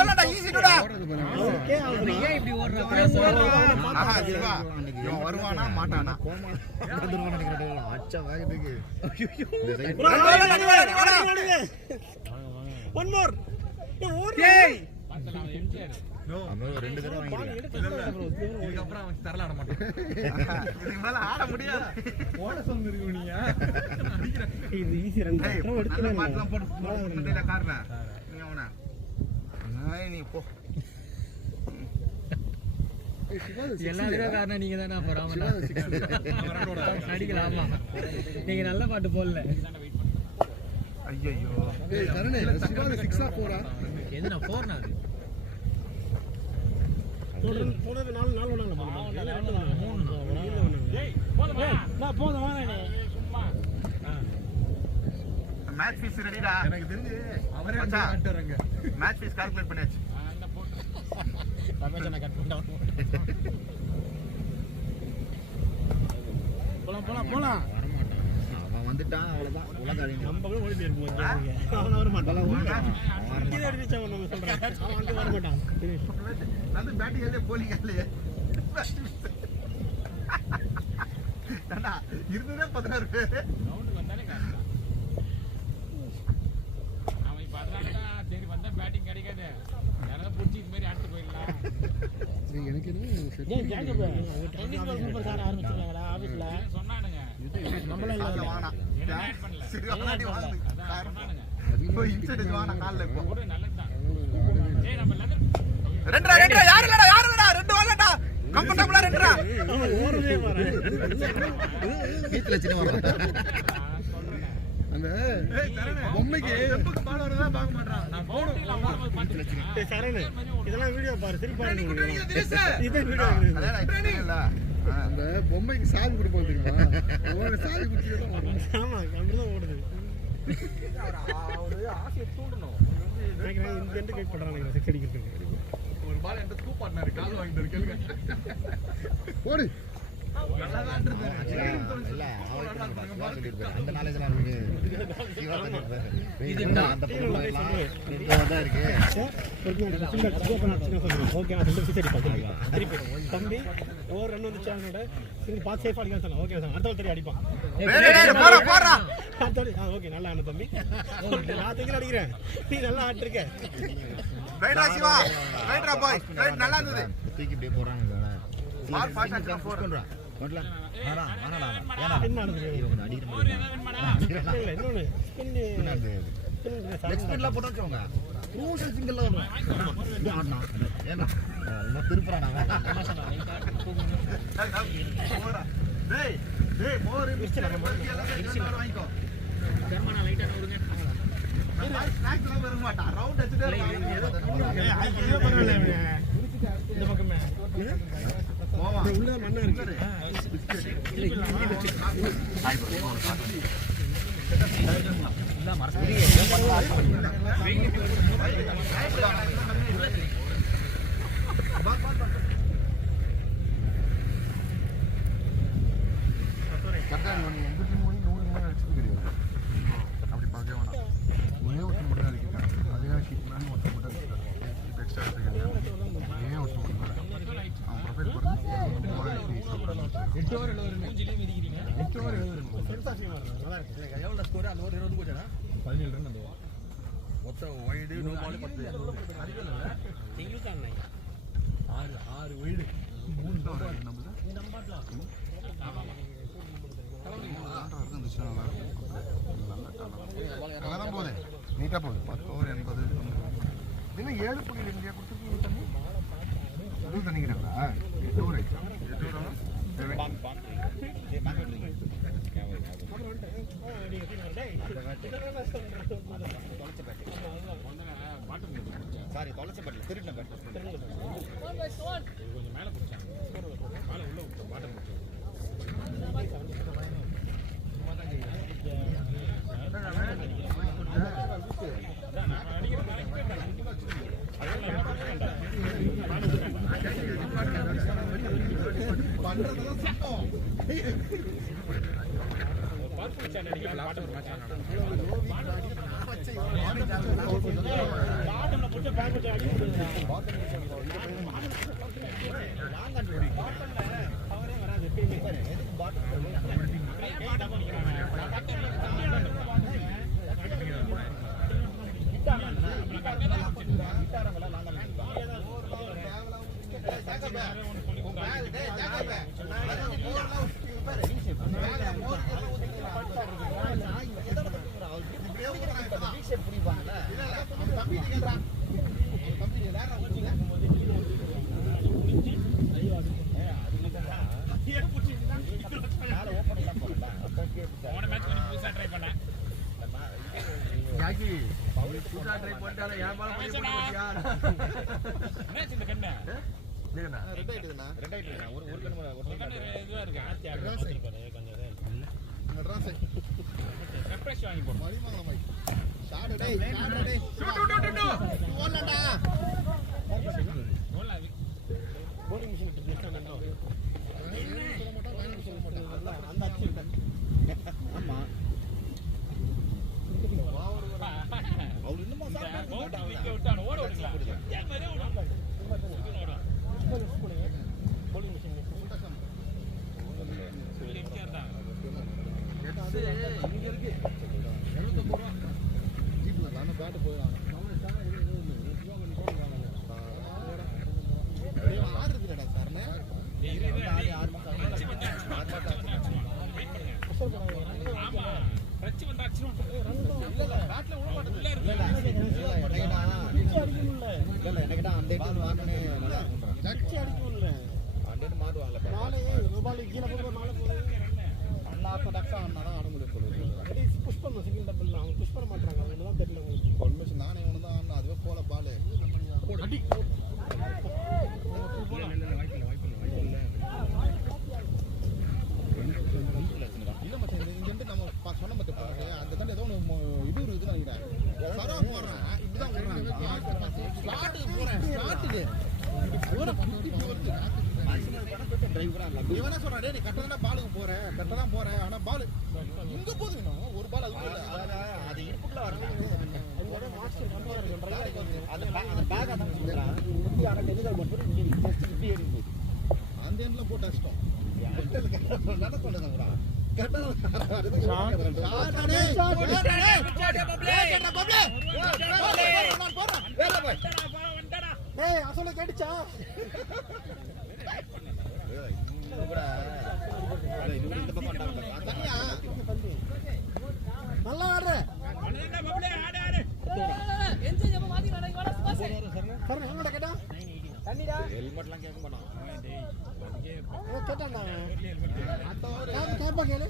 ஓவர்டா ஈஸிடா ஓகே ஏன் இப்படி ஓடுற ஆஹா ஜீவா இவன் வருவானா மாட்டானா கோமா வந்துருவான்னு நினைக்கிறேன் அச்சா வாங்குதுக்கு ஒன் மோர் டேய் அவன் ரெண்டு தடவை வாங்கிடுவான் இதுக்கப்புறம் அவன் தரல ஆட மாட்டான். இதுக்கு மேல ஆட முடியாது ஓட சொன்னீங்க நீங்க இது ஈஸி ரன் நல்ல பாட்லாம் போட்டு மண்டையில கார்ல நீ அவனா நீ போ எல்லாத்துக்கும் காரணம் நீங்க தானே. அப்புறம் அடிக்கலாமா நீங்க நல்ல பாட்டு போடல. ஐயோ ஏய் கரணே சிவால 6 ஆ போறா எது நான் போறேன் அது போனது 4 வேணாங்க போதும் வாங்க மேட்ச் ஃபீஸ் ரெடிடா எனக்கு தெரிஞ்சு அவரே ஆட்டுறாங்க. மேட்ச் ஃபீஸ் கால்குலேட் பண்ணியாச்சு ரமேஷ் அண்ணா கட் பண்ணா போலாம் வரமாட்டான் அவன் வந்துட்டான் அவ்வளவுதான் உலக அழிஞ்சு நம்ம கூட ஓடி போயிருப்போம். அவன் வர மாட்டான். கீழே அடிச்சவன் நம்ம சொல்றேன். அவன் அங்க வர மாட்டான். நல்ல பேட்டிங் இல்லையே போலிங் இல்லையே ஏண்டா இருந்ததே 16 பேர் அவன் இப்ப அதனாலதான் சரி வந்தா பேட்டிங் கிடைக்காது யாராவது பிடிச்சி இது மாதிரி அடுத்து போயிடலாம். எனக்கு டென்னிஸ் பால் சூப்பர் சார் ஆரம்பிச்சிருக்காங்கடா ஆபீஸ்ல. சொன்னானுங்க நம்மள இல்ல வானா என்ன ஆட் பண்ணல சரி வாடி வாங்க அதான் சொன்னானுங்க இப்போ இன்சிடென்ட் வானா கால்ல இப்போ கூட நல்லதுதான். ஏய் நம்ம லெதர் ரெண்டா யாரு இல்லடா ரெண்டு வரலடா கம்ஃபர்ட்டபிளா ரெண்டா அவன் ஓடுறதே பாரு. வீட்டுல சின்ன வரும் அந்த பொம்மைக்கு எப்பக்கு பால் வரதா பார்க்க மாட்டான் நான் பவுண்டரியில டேய் சரணு இதெல்லாம் வீடியோ பாரு சிரிப்பா இருக்கு. இதே வீடியோ இல்ல அந்த பொம்மைக்கு சாவி கொடுப்போம் தெரியுமா அவன சாவி குடிச்சிட்டு ஆமா அப்படிதான் ஓடுது. ஒரு ஆசையை தூண்டணும். நினைக்கிறேன் இந்த எண்ட் கேட் பண்றாங்க 6 அடிக்கிறதுக்கு. ஒரு பால் என்கிட்ட ஸ்கூப் பண்ணாரு கால் வாங்கிட்டு கேளுங்க. ஓடு நல்லா தான் இருந்தாரு. இல்ல அவன் சொல்லிருப்பாரு அந்த நாலேஜ் எல்லாம் இருக்கு அந்த பொண்ணு எல்லாம் தான் இருக்கு ஓகே நான் 2 6 அடிப்பேன் திருப்பி தம்பி ஒரு ரன் வந்துச்சாங்கட திருப்பி பாத்து சேஃபா அடிக்கலாம் சார். ஓகே சார் அடுத்த வாட்டி அடிப்பான். போறா ஓகே நல்லா ஆன தம்பி நான் திங்க அடிக்கிறேன் நீ நல்லா ஆட்டிருக்க. ரைட்ரா சிவா ரைட்ரா பாய் ரைட் நல்லா இருந்தது தூக்கி இப்படியே போறாங்க பால் பாஸ் ஆச்சு போறா வரல ஆனா ஏனா இவங்க அடிக்கிற மாதிரி இல்லை இன்னொன்று என்னது லெக் ஸ்பின்லாம் போட்டு வச்சவங்க க்ரூஷியல் சிங்கிள்ல வரும் இது ஆடனா ஏனா என்ன திருப்புறானா டேய் டேய் மோர் மிஸ்டர் எல்லாம் வாங்கிக்கோ பெர்மனா லைட்டா நூறுங்க ஸ்நாக்ஸ்லாம் வர மாட்டா ரவுண்ட் அடிச்சிட்டே இந்த பக்கமே போவா உள்ள மண்ணா இருக்கு இல்ல மரஸ்பதி கரெக்டாக நீ எந்த டீம் போய் 100 மணி அடிச்சது கிடையாது அப்படி பார்க்கவே வேணாம் ஒரே ஒருத்தர் மட்டும் தான் அடிக்கிறான் அதே கீப் பண்ணி ஒருத்தர் மட்டும் அடிக்கிறான் இப்போ எக்ஸ்ட்ரா எடுத்துக்கிறேன் ஏன் ஒருத்தர் மட்டும் தான் அவன் ப்ரொஃபைல் பார்த்து 8 ஓவர் 70 மூஞ்சிலே மிதிக்கிறீங்க 8 ஓவர் 70 சென்சாசியமாக இருக்கும் நல்லா இருக்கு எவ்வளோ ஸ்கோர் அந்த ஓவர் 20 போச்சாடா 17 ரன் அந்த ஓவர் மொத்தம் வைடு நோ பால் 10 அடிக்கல சிங்கிள் தான் நீங்க 6 வைடு 3 ஓவர் நம்ம நல்லா தான் போகுது நீட்டாக போகுது 10 ஓவர் 80 இன்னும் 7 புள்ளியில் இந்தியா கொடுத்துருக்கு தண்ணி அதுவும் தண்ணிக்கிறாங்களா 8 ஓவர் ஆயிடுச்சு 8 ஓவர் சாரி தொலைச்ச பட்டல திருடின பட்டல கொஞ்சம் மேலே பிடிச்சாங்க மேலே உள்ள விட்டு பாட்டம் பிடிச்சாங்க இவனே சொல்றான் டேய் நீ கட்டறனா பாலுக்கு போறேன் கட்டறனா போறேன் ஆனா பால் இங்க போகுது இன்னும் ஒரு பால் அது அது இடுப்புக்குள்ள வரணும் அதோட மாஸ்டர் கம்பேர் பண்றாங்க அந்த பேக் அந்த சொல்றான் இப்படி ஆனா டெலிவரி மட்டும் இங்க ஜஸ்ட் இப்படி ஏறிடுது அந்த எண்ட்ல போட்டு அஷ்டம் என்ன சொல்றதுங்கடா ஏய் அசல கேடிச்சா நல்லா ஆடுற என்னோட கேட்டா ஹெல்மெட்லாம் கேட்க மாட்டான் கேட்டான்டா கேப்பா கேளு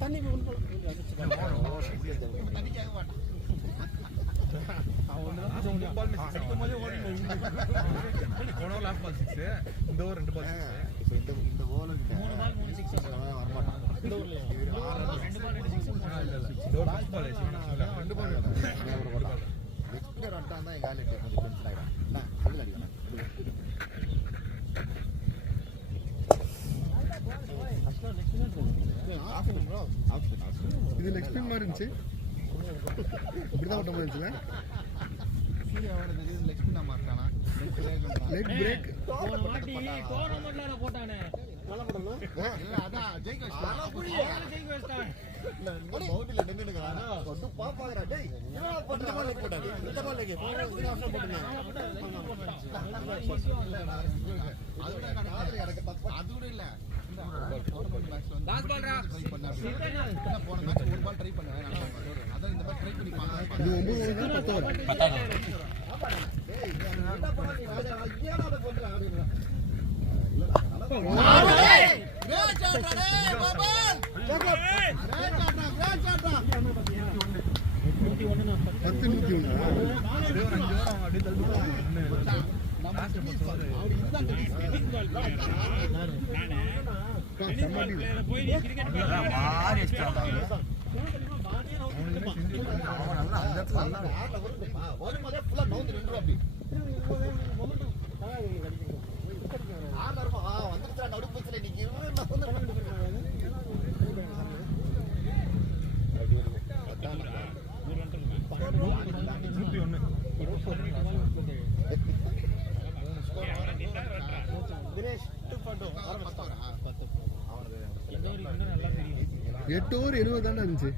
தண்ணி இது லெக் ஸ்பின் மாதிரி இருந்துச்சு. இப்படிதான் ஓட்ட மாதிரி இருந்துச்சுல. லெக் பிரேக் போட்டானே எட்டு ஓவர் 70 தானே இருந்துச்சு.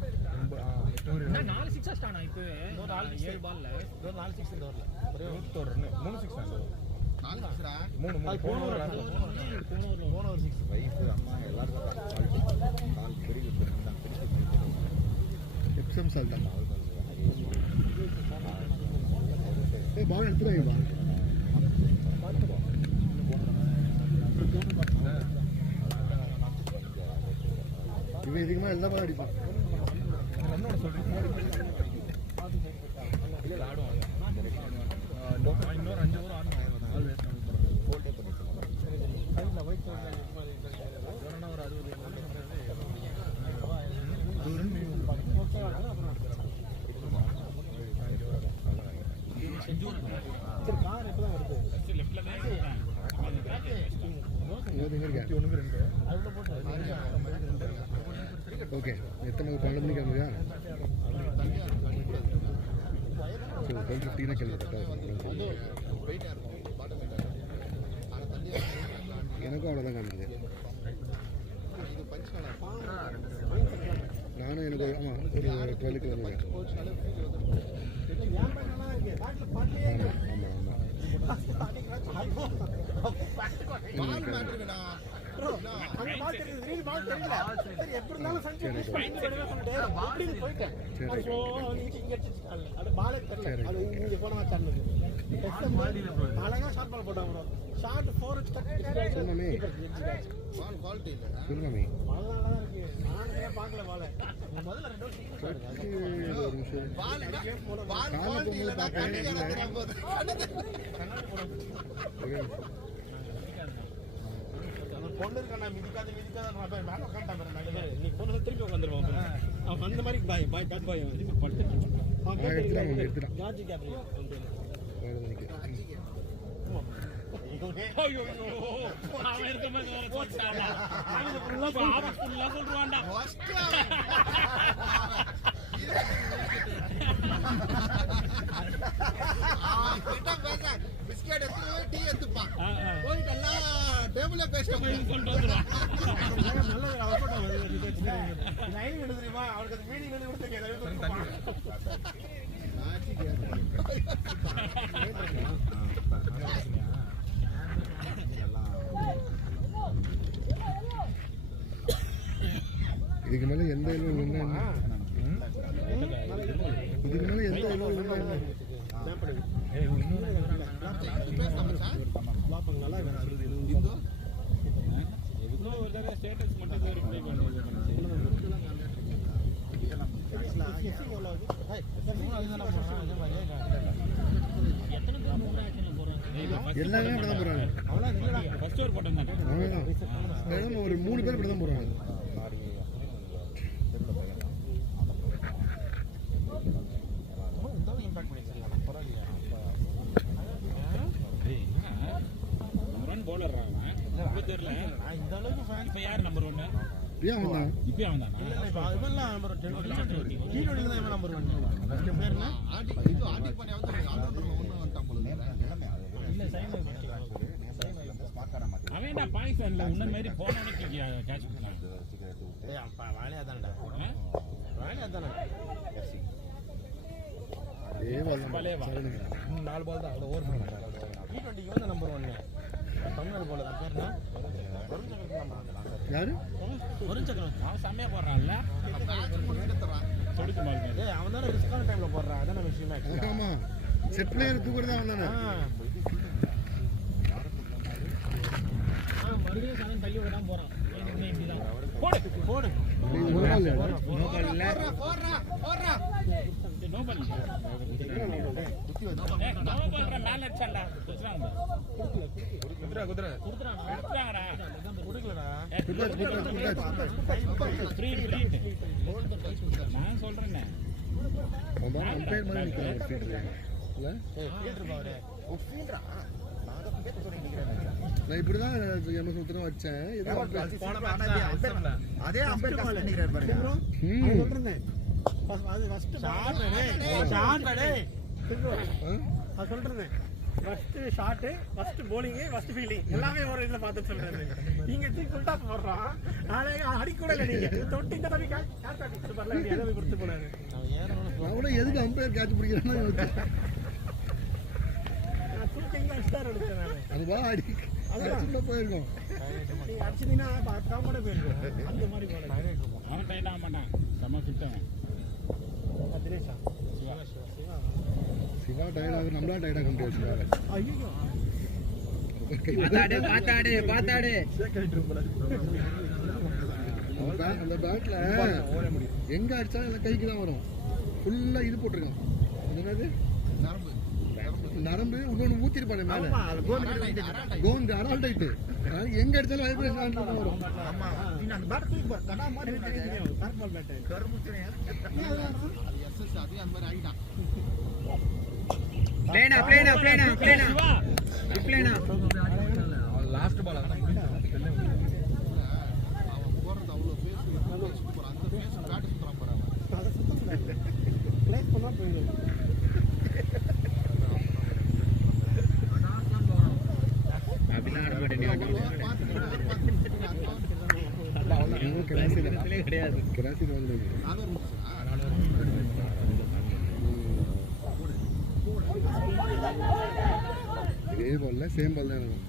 4 6 ஸ்டானா இப்போ 7 பால்ல 4 6 இந்த ஓவர்ல 3 6 4 6டா 3 போன ஓவர் 6 வைஃப் அம்மா எல்லாரும் கால் பெரிய எப்சம் சால்டா. ஏய் பால் எடுத்துறீங்க பா. இவன் இதுக்குமா எல்லா பால் அடிப்பான். என்னோட சொல்றேன் இல்ல ஆடுவாங்க இன்னொரு 5 ஓவர் ஆடணும். வீட்டில் தான் இருக்கேன். ஓகே எத்தனை 12 மணிக்கு கிளம்புறியா? சரி 12:15 கிளம்பி எனக்கும் அவ்வளோதான் காமிக்குது. நானும் எனக்கு ஆமாம் ஒரு 12 கிளம்புறேன். ஆமாம் சொல்லுங்கமே பொண்ணு இருக்கா மிதிக்காத மேல உட்காந்துட்டான். நீ பொண்ணு திருப்பி உட்காந்துருவான். அவன் அந்த மாதிரி பாய் பேட் பாய் எடுத்துட்டான் ஜார்ஜி கேப்ரியல் அவன் இருக்கும்போது போட்டான்டா. அவன் ஃபுல்லா சொல்றான்டா. பிஸ்கெட் எடுத்து டீ எடுத்துப்பான் போயிட்டு எல்லாம் டேபிளே பேசிட்டு கொண்டு வந்துருவான். அவனுக்கு அது மீனிங் வந்து கொடுத்து இதுக்கு மேலே எந்த இலும் இல்லைன்னா இதுக்கு மேலே எந்த இலும் இல்லைன்னா ஒரு தடவை ஸ்டேட்டஸ் மட்டும் வெரிஃபை பண்ணுங்க. எல்லாருமே அப்படி தான் போகிறாங்க. ஃபர்ஸ்ட் ஓவர் போட்டோம் தானே. அவ்வளோதான் ஒரு 3 பேர் இப்படி தான் போகிறாங்க. இப்ப யார் நம்பர் 1? இப்ப அவன் தானா? இவெல்லாம் நம்பர் 10 கீழோடில தான் இவன் நம்பர் 1. அந்த பேர் என்ன? ஆடி இது ஆடி பண்ணி வந்து ஆல்ரவுண்டர் ஒண்ணு வந்துட்டான் போல இல்ல சைன் அவன்டா பாய்சன்ல உன்ன மாதிரி போனவனுக்கு கேட்ச் பண்ணான். ஏய் அப்பா வாளையா தான்டா. வாளையா தானே. பலேவா 4 பால் தான் அவ்வளவு ஓவர் பண்ணாங்க. T20 வந்து நம்பர் 1. தமிழ்நாடு போல தான் பேர் என்ன? வருண் சக்கரவர்த்தி. யாரு? வருண் சக்கரவர்த்தி. அவன் செம்மையா போடுறான்ல. மேட்ச் முடிச்சிட்டு தரான். தொடுக்கு பால். ஏய் அவன் தான ரிஸ்கான டைம்ல போடுறான். அதான விஷயம் ஆக்சுவலா. ஆமா செட் பிளேயர் தூக்குறதா அவன் தானே. மறுபடியும் சாணம் தள்ளி விட தான் போறான். இப்படிதான் போடு போடு. நோ பால் இல்ல. போறா நோ பால். நோ பால்ற மேல அடிச்சான்டா. குடுறாங்க. குடுறாங்கடா. குடுக்கலடா. ஃப்ரீ நான் சொல்றேனே. அவன் அம்பையர் மாதிரி நிக்கிறான் ஃபீல்டர். இல்ல? ஏய் ஃபீல்டர் பாரு. ஃபீல்டரா நான் தான் பேச சொல்லி நிக்கிறேன். நான் இப்படி தான் எம்எஸ் உத்தரம் வச்சேன். ஏதோ அதே அம்பையர் காசு நிக்கிறாரு பாருங்க. நான் சொல்றேன். அது ஃபர்ஸ்ட் ஷாட் டேய். நான் சொல்றேன். First shot, first bowling, first fielding எல்லாமே ஒரு இதுல பார்த்து சொல்றேன். நீங்க தூக்கி ஃபுல் டாப் போடுறான். நாளை அடி கூட இல்ல நீங்க. தொட்டி இந்த தடவை கேட்ச் பண்ணி வரல நீ எதை கொடுத்து போறாரு. நான் கூட எதுக்கு அம்பையர் கேட்ச் பிடிக்கிறான்னு யோசிச்சேன். நான் தூக்கிங்க ஸ்டார் எடுத்தேன் நான். அதுவா அடி அடிச்சுட்டு போயிருக்கோம். நீ அடிச்சீனா பார்க்காம கூட போயிருக்கோம். அந்த மாதிரி போல. அவன் டைட் ஆக மாட்டான். செம்ம ஃபிட் அவன். தினேஷா சிவா டயர்ட் ஆகுது. நம்மளா டயர்ட் ஆக முடியாது சிவாவை. ஐயோ பாத்தாடு அந்த பேட்ல எங்க அடிச்சாலும் எல்லாம் கைக்கு தான் வரும். ஃபுல்லா இது போட்டிருக்கான். என்னது நரம்பு இன்னொன்று ஊத்திருப்பாரு மேல. கோந்து அரால் டைட்டு. எங்க அடிச்சாலும் வைப்ரேஷன் வரும். ஆமா அந்த பேட் தூக்கி கடா மாதிரி கார்பால் பேட் கருமுச்சனே அது எஸ்எஸ் அதே அந்த மாதிரி ஆகிட்டான். பிளேனா கிடையாது. கிராசி வந்து இதே பால்ல சேம் பால் தான் எனக்கு.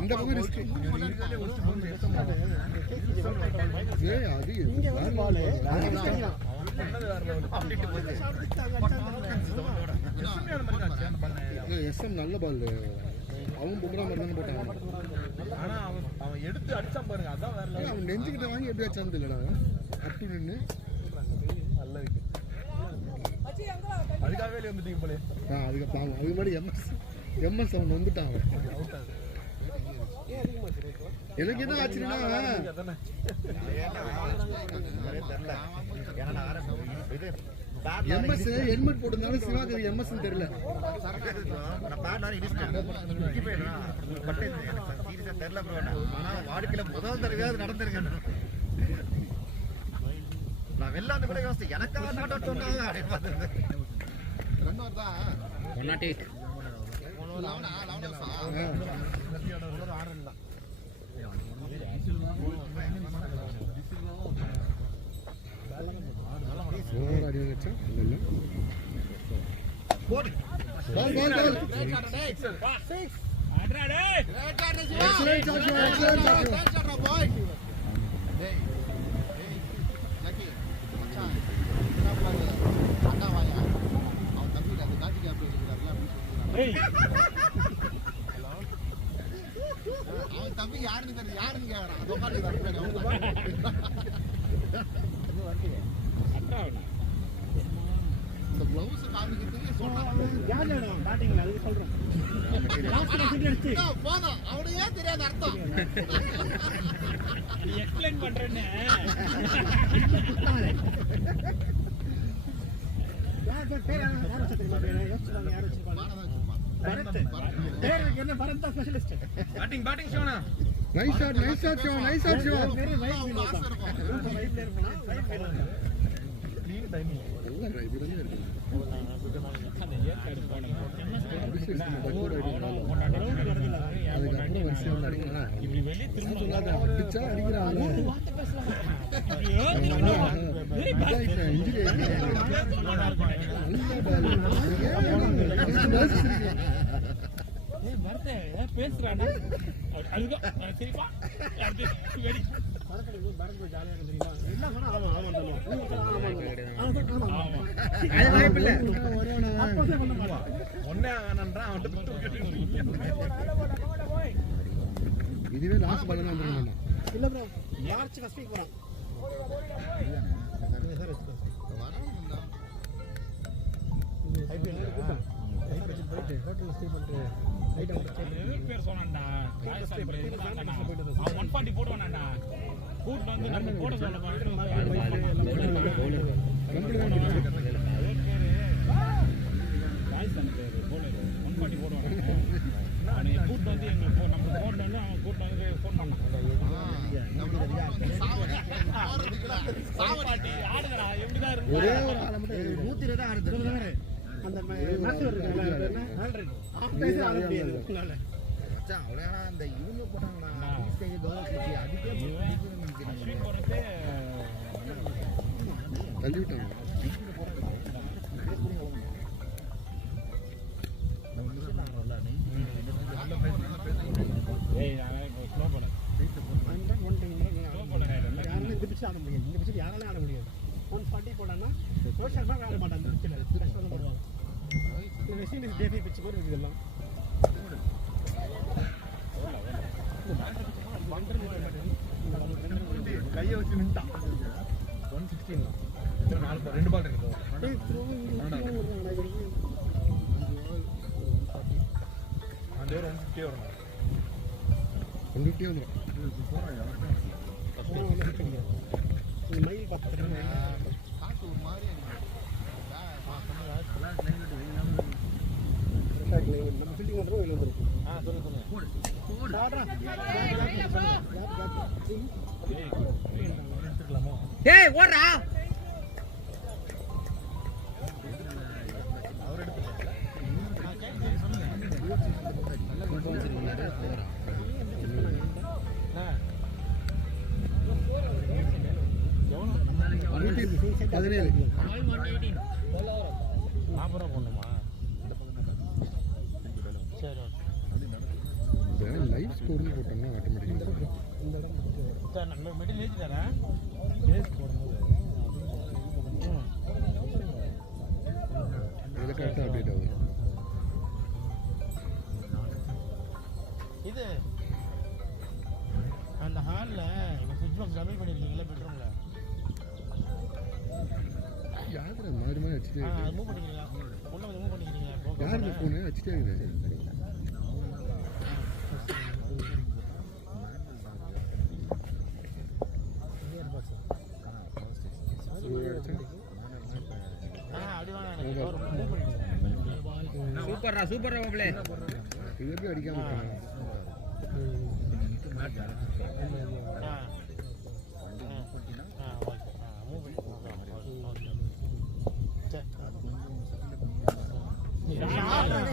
இந்த பக்கம் risk. ஏய், அது எஸ்எம் நல்ல பால். அவன் பும்ரா மாதிரி தானே போட்டான். ஆனா அவன் எடுத்து அடிச்சான் பாருங்க, அதான் வேற level. அவன் நெஞ்சுக்கிட்ட வாங்கி எப்படி அடிச்சான்னு தெரியலடா. அட்டு நின்று நல்ல wicket. அதுக்காகவே வெளிய வந்துட்டீங்க போல. அதுக்கப்புறம் அதுக்கு முன்னாடி எம்எஸ் அவன் வந்துட்டான். அவன் எனக்கு என்ன ஆச்சுன்னா எம்எஸ் ஹெல்மெட் போட்டிருந்தாலும் சிவாக்கு எம்எஸ் தெரியல. வாழ்க்கையில முதல் தடவையாவது நடந்திருக்கேன். நான் வெள்ளாந்து கூட யோசிச்சு எனக்காக நாட் சொன்னாங்க அப்படின்னு பார்த்துருந்தேன். 108. அடி வச்சா இல்லை பால் பால் பால். அவன் தம்பி யாருன்னு தெரியும், யாருன்னு கேட்கறான். இந்த பிளவுஸ் காமிக்கிறதுக்கு சொல்றான். பேட்டிங்ல அதுக்கு சொல்றேன். போதும், அவனுக்கு ஏன் தெரியாத அர்த்தம். எக்ஸ்பிளைன் பண்றேன்னு பேட்டிங் பேட்டிங் ஷோனா. நைஸ் ஷாட் நைஸ் ஷாட் ஷோ நைஸ் ஷாட் ஷோ. Clean timing. நல்ல டிரைவ் இருக்கு. அதுக்கப்புறம் வருஷம் அடிக்கலாம். அடிச்சா அடிக்கிறாங்க. இன்ஜுரி பேசுறானா சரிப்பா வெரி இதுவே லாஸ்ட் பால் தான் வந்துருக்கணும். இல்ல ப்ரோ மார்ச் ஃபர்ஸ்ட் வீக் போறான். பேர் சொன்னான்டா 140 போடுவானாண்டா. கூட்டு வந்து நம்ம போட சொல்ல கூட்டு வந்து எங்களுக்கு நம்ம போடணும். அவன் கூட்டு வந்து ஃபோன் பண்ணான். ஆடுதா எப்படிதான் இருக்கு. ஒரே ஒரு ஆளை மட்டும் 120 தான் ஆடுது. அந்த மேட்ச் இருக்குல்ல ஆல்ரெடி ஆஃப் பேஸ் ஆட முடியாது உங்களால. மச்சான் அவ்வளோனா இந்த இவங்க போட்டாங்கண்ணா அதுக்கே அஸ்வின் போடுறது தள்ளி விட்டாங்க. ஸ்லோ போனது யாருமே இந்த பிச்சு ஆட முடியாது. இந்த பிச்சு யாராலும் ஆட முடியாது. 140 போடான்னா ரோஷன் தான் ஆட மாட்டான். அந்த பிச்சில் தான் போடுவாங்க. இந்த வெஸ்ட் இண்டீஸ் டேஃபி பிச்சு போட்டு இதெல்லாம் கையை வச்சு நின்ட்டான். 116 2 பால் இருக்கு. அந்த ஒரு 150 வரும். 150 வந்துடும். மயில் பார்த்துட்டு காசு ஒரு மாதிரி நம்ம ஃபீல்டிங் பண்ணுறோம் வெளியே வந்துடும். டேய் ஓடுறா. லைவ் ஸ்கோர்னு போட்டோம்னா ஆட்டோமேட்டிக்காக இதை கரெக்டாக அப்டேட் ஆகும். இது அந்த ஹாலில் சுவிட்ச் பாக்ஸ் டபுள் பண்ணியிருக்கீங்களா பெட்ரூமில்? யாரு மாறி மாறி வச்சுட்டே அது மூவ் பண்ணிக்கிறீங்களா? உள்ள வந்து மூவ் பண்ணிக்கிறீங்களா? யாரு ஃபோனு வச்சுட்டே இருக்குது. சூப்பர்ரா சூப்பர்ரா மாப்ளே. இது எப்படி அடிக்காம இருக்காங்க?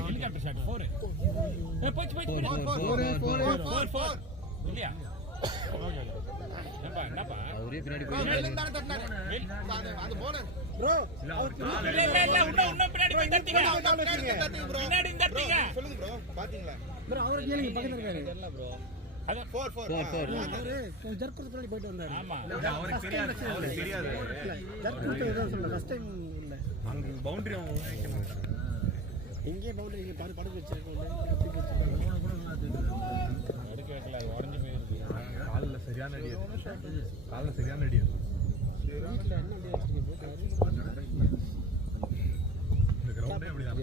ஹெலிகாப்டர் ஷாட் 4 போச்சு இல்லையா? என்னப்பா அவரே பின்னாடி ப்ரோ இல்ல இன்னும் பின்னாடி போய் தட்டிங்க பின்னாடி தட்டிங்க சொல்லுங்க ப்ரோ பாத்தீங்களா? ப்ரோ அவரை கேளுங்க பக்கத்துல இருக்காரு. தெரியல ப்ரோ. அது 4 அவரு ஜர்க் பின்னாடி போயிட்டு வந்தாரு. ஆமா அவருக்கு தெரியாது ஜர்க் தான் சொல்ல ஃபர்ஸ்ட் டைம் இல்ல. அங்க பவுண்டரி அவங்க வைக்கணும். எங்கே பவுண்டரி இங்க பாரு படுக்க வச்சிருக்கோம். எடுக்க வைக்கல அது உடஞ்சு போயிருக்கு. காலில் சரியான அடி காலில் சரியான அடி இந்த கிரவுண்டே அப்படிதான்.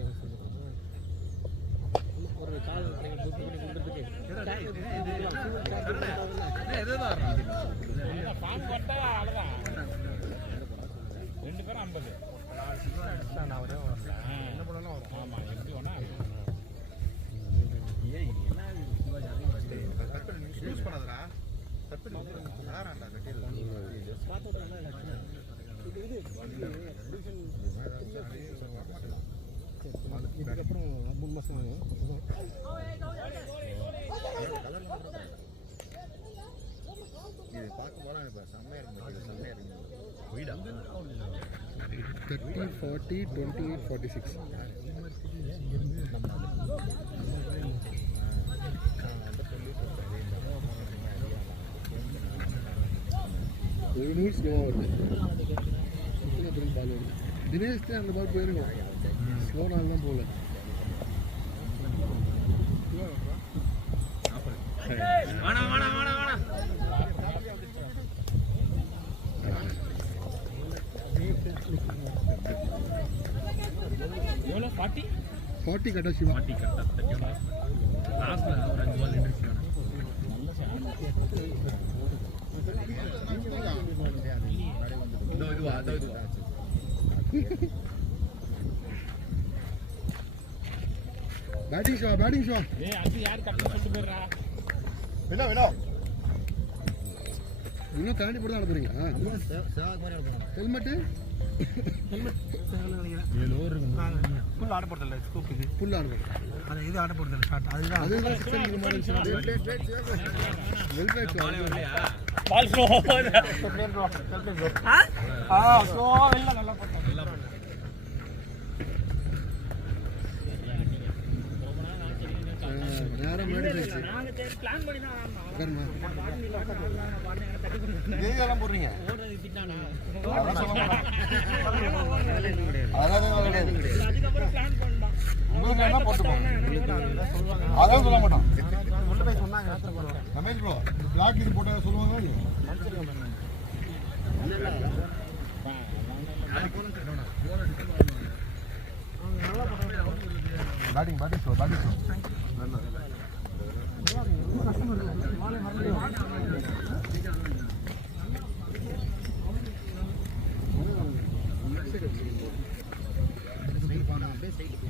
ஒரு கால் புக் பண்ணி கொடுத்துட்டு ஃபார்ம் போட்டா அவ்வளோதான். 2 பேரும் 50. நான் ஒரே வரல. என்ன பண்ணலாம் வரும். ஆமா எப்படி வேணா யூஸ் பண்ணாதடா. தப்பு யாராண்டா கட்டில. இதுக்கப்புறம் 3 மாசம் ஆகும். இது பார்க்க போனால் இப்போ செம்மையாக இருக்கும். செம்மையாக இருக்கும். போயிடா 30, 40, 28, 46. ஒரு நூறு ஸ்லோவாக வருது. பால் வருது. தினேஷ் அந்த பால் போயிருக்கும். ஸ்லோ நாள் தான் போகல. எவ்வளோ 40 40 கட்டா சிவா. லாஸ்ட்ல ஒரு 5 பால் நின்றுச்சு. Batting show batting show. ஏய் அது யார் கட்டல சொல்லிட்டு போறா? வினோ இன்னும் தாண்டி போட்டு தான் போறீங்களா? ஹெல்மெட்டு ஏழு ஓவர் இருக்கு. ஃபுல் ஆட போறதில்ல ஸ்கூப் இது. ஃபுல் ஆடுறது. அது இது ஆட போறதில்ல ஷாட். அதுதான் அதுதான் சிக்ஸ் அடிக்கிற மாதிரி இருந்துச்சு. Well played ball slow slow இல்ல நல்லா போட்டோம். நேரம் முன்னாடி போயிடுச்சு. நாங்க சரி பிளான் பண்ணி தான் ஆடணும். உட்காருமா. இதெல்லாம் போடுறீங்க. ஓடுறது திட்டானா? அதுக்கப்புறம் பிளான் பண்ணோம். உங்களுக்கு என்ன போட்டுப்போம். அதான் சொல்ல மாட்டோம். முன்ன போய் சொன்னாங்க ரமேஷ் ப்ரோ பிளாக் இது போட்டா சொல்லுவாங்க இல்லையா? பேட்டிங் ஷோ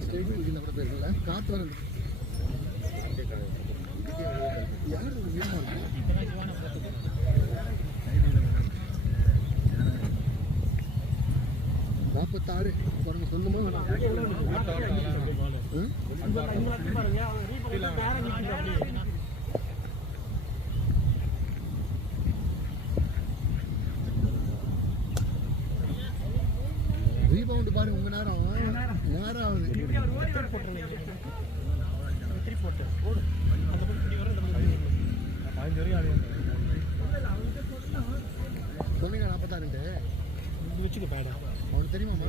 ஸ்ட்ரைட் கூட போயிருக்கல. காற்று வருது யார் வீரமாக இருக்கு இப்பதான் ஜீவான போட்டு நாற்பத்தாறு பாருங்க சொந்தமா ரீபவுண்ட் பாருங்க உங்க நேரம் ஆகுது சொன்னீங்க 46 வச்சுக்க பேடா அவனுக்கு தெரியுமா 46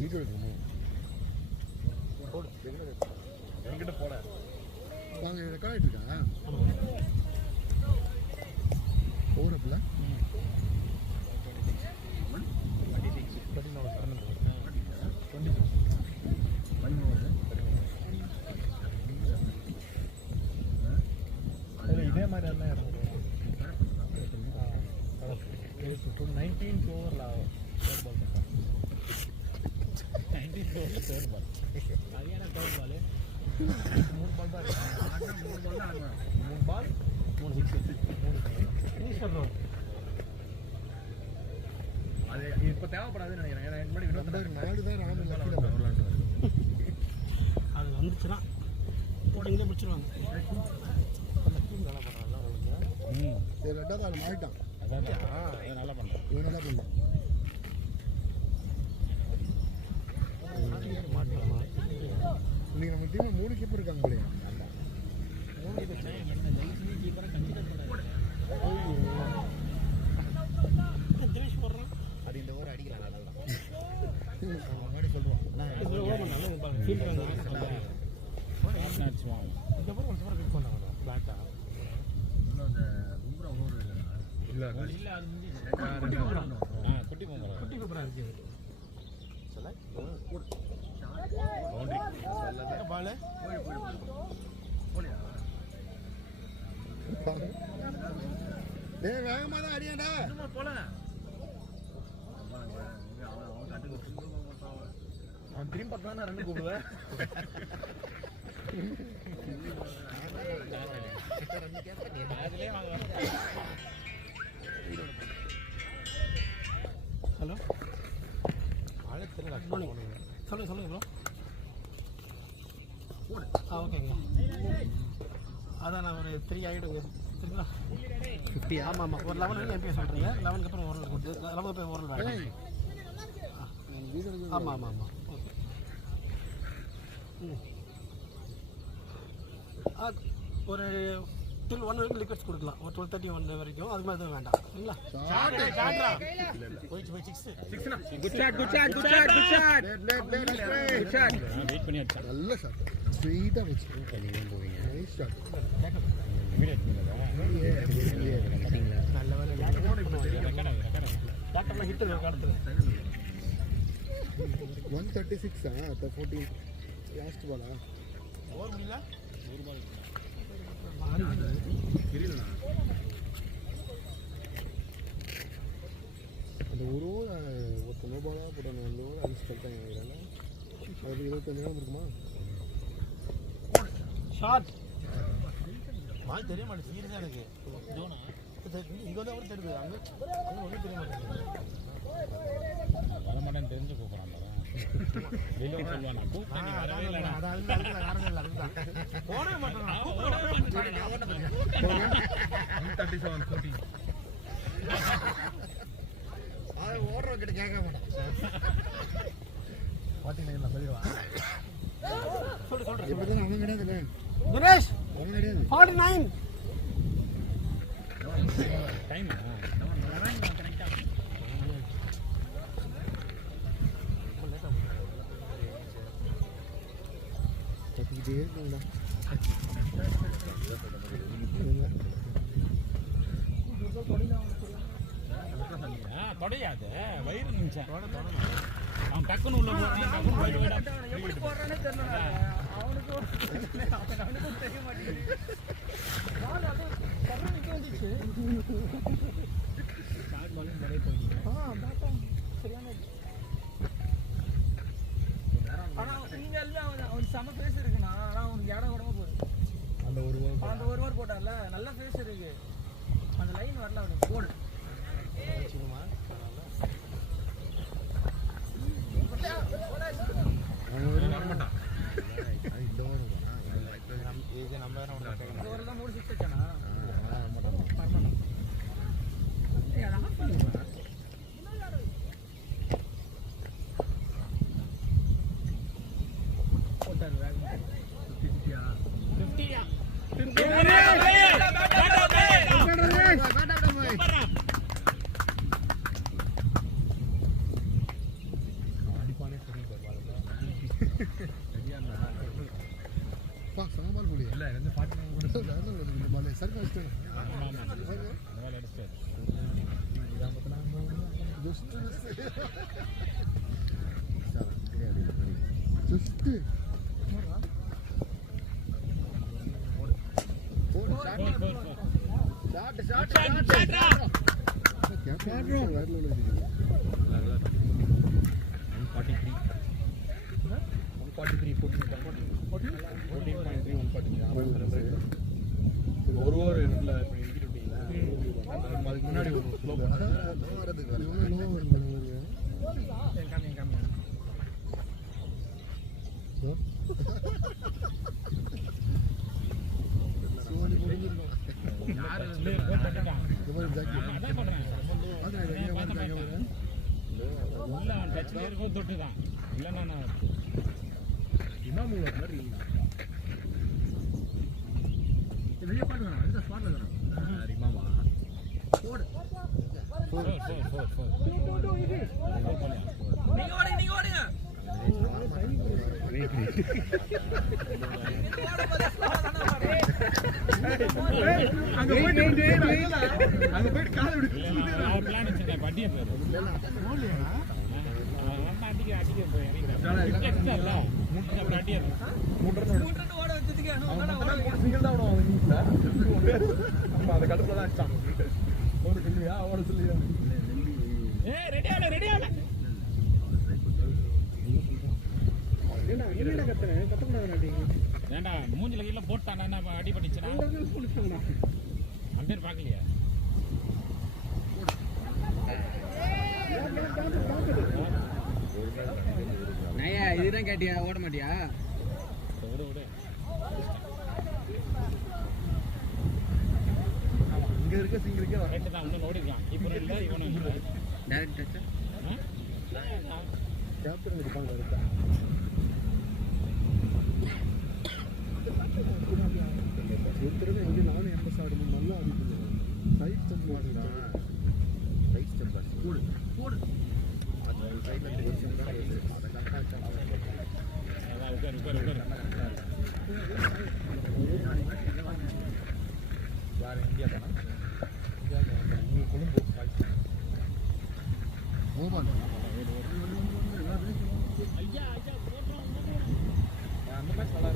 வீடியோ எடுக்கணுமா என்கிட்ட போட வாங்க ரெக்கார்ட் ஆகிட்டு இருக்கா ஓவரப்பில் இதே மாதிரி என்ன இடம் 19 ஓவரில் 19 ஓவரில் தேர்ட் பால் அது ஏன்னா தேர்ட் பால் 3 பால் தான் இருக்கு 3 பால் 3 சிக்ஸ் அது இப்போ தேவைப்படாதுன்னு நினைக்கிறேன் ஏன்னா முன்னாடி நம்பர் 4 தான் ராமன் லக்கில் அது வந்துச்சுன்னா இங்கே பிடிச்சிருவாங்க சரி ரெண்டாவது ஆள் மாறிட்டான் அதான் நல்லா பண்ணுறேன் இவன் நல்லா பண்ணான் இன்னைக்கு நம்ம டீமில் 3 கீப்பர் இருக்காங்க இல்லையா தினேஷ் போடுறான் அது இந்த ஓவர் அடிக்கலாம் நல்லா தான் முன்னாடி சொல்லுவான் ஃபீல்டர் இல்லை இல்ல அது முடிஞ்சு குட்டி போங்க குட்டி கூப்பிட்றா இருக்கு பால் டேய் வேகமாக தான் அடியாண்டா அவன் திரும்பி பார்த்தா நான் 2 கூப்பிடுவேன் ஹலோ ஆழத்தில் சொல்லுங்க ப்ரோ ஓகேங்க அதான் நான் ஒரு 3 ஆகிடுங்க சரிங்களா 50 ஆமாம் ஒரு 11 எம்பி சொல்கிறீங்க 11க்கு அப்புறம் ஓரல் கொடுத்து 11 பேர் ஓரல் வேணும் ஆமாம் ஓகே ஒரு டில் 1 வரைக்கும் லிக்விட்ஸ் கொடுக்கலாம் ஒரு 12:31 வரைக்கும் அது மாதிரி எதுவும் வேண்டாம் சரிங்களா போயிடுச்சு போய் 6 வெயிட் பண்ணி அடிச்சா நல்ல ஷாட் ஸ்ட்ரெயிட்டாக வச்சு நைஸ் ஷாட் நல்ல வேலை டாக்டர்லாம் ஹிட் அடுத்தது 136 14 லாஸ்ட் பாலா ஓவர் முடியல அந்த ஒரு ஓவர் ஒருத்த நோ பாலாக போட்டாங்க அந்த ஓவர் அடிச்சு தட்டாங்க அது 25 நேரம் இருக்குமா ஷாட் மாதிரி தெரிய மாட்டேங்குது சீரியஸாக எனக்கு இங்கே வந்து அவர் தெரியுது அங்கே ஒன்றும் தெரிய மாட்டேங்குது வர மாட்டேன்னு தெரிஞ்சு கூப்பிட்றான் வெளியே சொல்லுவான் நான் கூப்பிட்டேன் வரவே இல்லை காரணம் இல்லை அதுதான் போடவே மாட்டேன் 137 14 ஓடுறவங்கிட்ட கேட்க மாட்டேன் 49 சொல்லிடுவான் சொல்கிறேன் இப்போ தான் அவன் கிடையாதுல்ல தினேஷ் அவன் கிடையாது 49 டைம் கத்திக்கிட்டே இருக்குங்களா தொடையாது வயிறு நிமிஷம் அவன் டக்குன்னு உள்ள போறான் டக்குன்னு வயிறு பாலும் நிறைய போயிட்டீங்க. ஆனா இங்க எல்லாம் அவன் செம ஃபேஸ் இருக்குண்ணா. ஆனா அவனுக்கு இடம் கூடமா போகுது. அந்த ஒரு அந்த ஒரு ஓவர் போட்டார்ல நல்ல ஃபேஸ் இருக்கு. அந்த லைன் வரல அவனுக்கு போடு. வரமாட்டான். இந்த ஓவர் தான் 3 6 வச்சானா? போட்டாரு வேகமா. 50யா? அடிப்பானே தெரியும் பா சமபால் போலியா இல்லை வந்து பாட்டு இந்த பால் சரி வச்சிட்டேன் ஆமா ஆமா. அந்த வேலை எடுத்துட்டாரு. ஜஸ்ட் ஜஸ்ட் ஒரு ஓவர் இருக்குல்ல இப்போ விக்கெட் விட்டீங்களா அதுக்கு முன்னாடி ஒரு ஸ்லோ அதான் சொல்றேன். உள்ள அவன் டச்ல இருக்கும் தொட்டுதான். இல்லைன்னா நான் இமாம் மாதிரி இல்லை வெளியே பாடுங்க. அந்த ஸ்பாட்ல இருக்கணும். இமாமா போடு. 4 நீங்க ஓடுங்க நீங்க ஓடுங்க. அங்க போயிட்டு காலை விடு அவர் பிளான் வச்சிருக்கேன். வட்டியை பேர் அடிக்க போய் இறங்கிட்டார். அப்புறம் அடியாது. மூட்டை ஓட வச்சதுக்கு சிங்கிள் தான் விடுவான் இங்கிலீஷ்ல நம்ம அந்த கடுப்புல தான் அடிச்சான் ஓட சொல்லியா ஓட சொல்லியா ரெடி ஆகல. ஏண்டா மூஞ்சில கீழே போட்டானா என்ன அடிபட்டுச்சுனா? அம்பேர் பார்க்கலையா? நயா இதுதான் கேட்டியா ஓட மாட்டியா? விடு இங்க இருக்க சிங்கிளுக்கே ரைட்டு தான். இன்னும் ஓடிருக்கான். இப்போ இல்லை இவனும் இல்லை. டைரக்ட் டச் கேப்டன் இருப்பாங்க கரெக்டா ஒருத்தருமே வந்து நானும் எம்பஸ் ஆடும்போது நல்லா அடிப்பேன் சைட் ஸ்டெப் ஆடுறா ரைட் ஸ்டெப் போடு போடு யார் இந்தியா தானா இந்தியா கொழும்பு ஓபால் ஐயா அந்த மேட்ச் நல்லா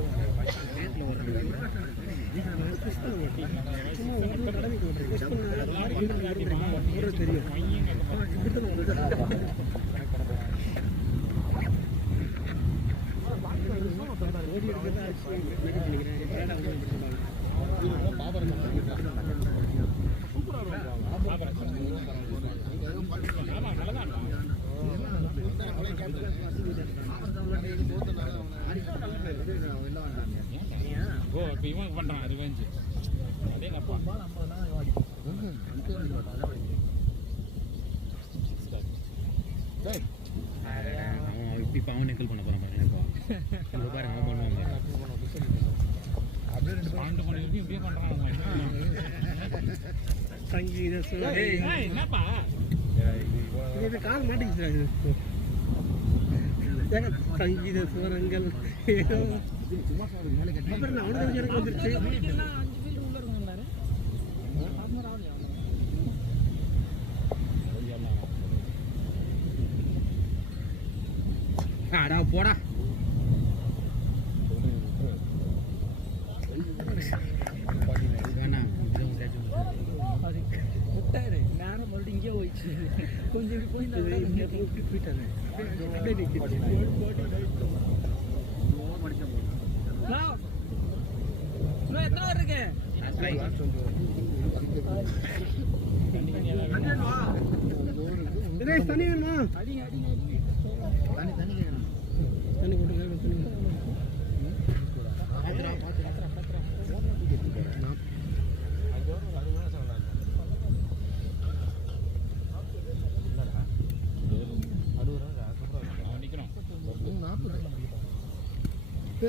இப்போ இவன் பண்றான் ரிவெஞ்ச். அதே அப்பா இப்படி பாவன் நிக்கல் பண்ண போறான் பாருங்க. இப்போ பாருங்க அவன் பண்ணுவாங்க. அப்படியே ரெண்டு பாண்டு பண்ணிட்டு இப்படியே பண்றான். சங்கீத என்னப்பா இது கால் மாட்டேங்குது. சங்கீத சுவரங்கள் சும்மா சாப்பிடு மேலே கட்டி அப்புறம் அவனுக்கு எனக்கு வந்துருச்சு. 5 ஃபீல்ட் உள்ள இருக்கணும்னாரு. ஆமாம் ராவலியா. அடா போடா வேணாம் முட்டாரு நேரம் மறுபடியும் இங்கே போயிடுச்சு. கொஞ்சம் இப்படி போயிட்டாரு. இன்னும் எத்தனை ஓவர் இருக்கு? தினேஷ் தண்ணி வேணுமா? அடிங்க அடிங்க அடிங்க. தண்ணி போட்டு தண்ணி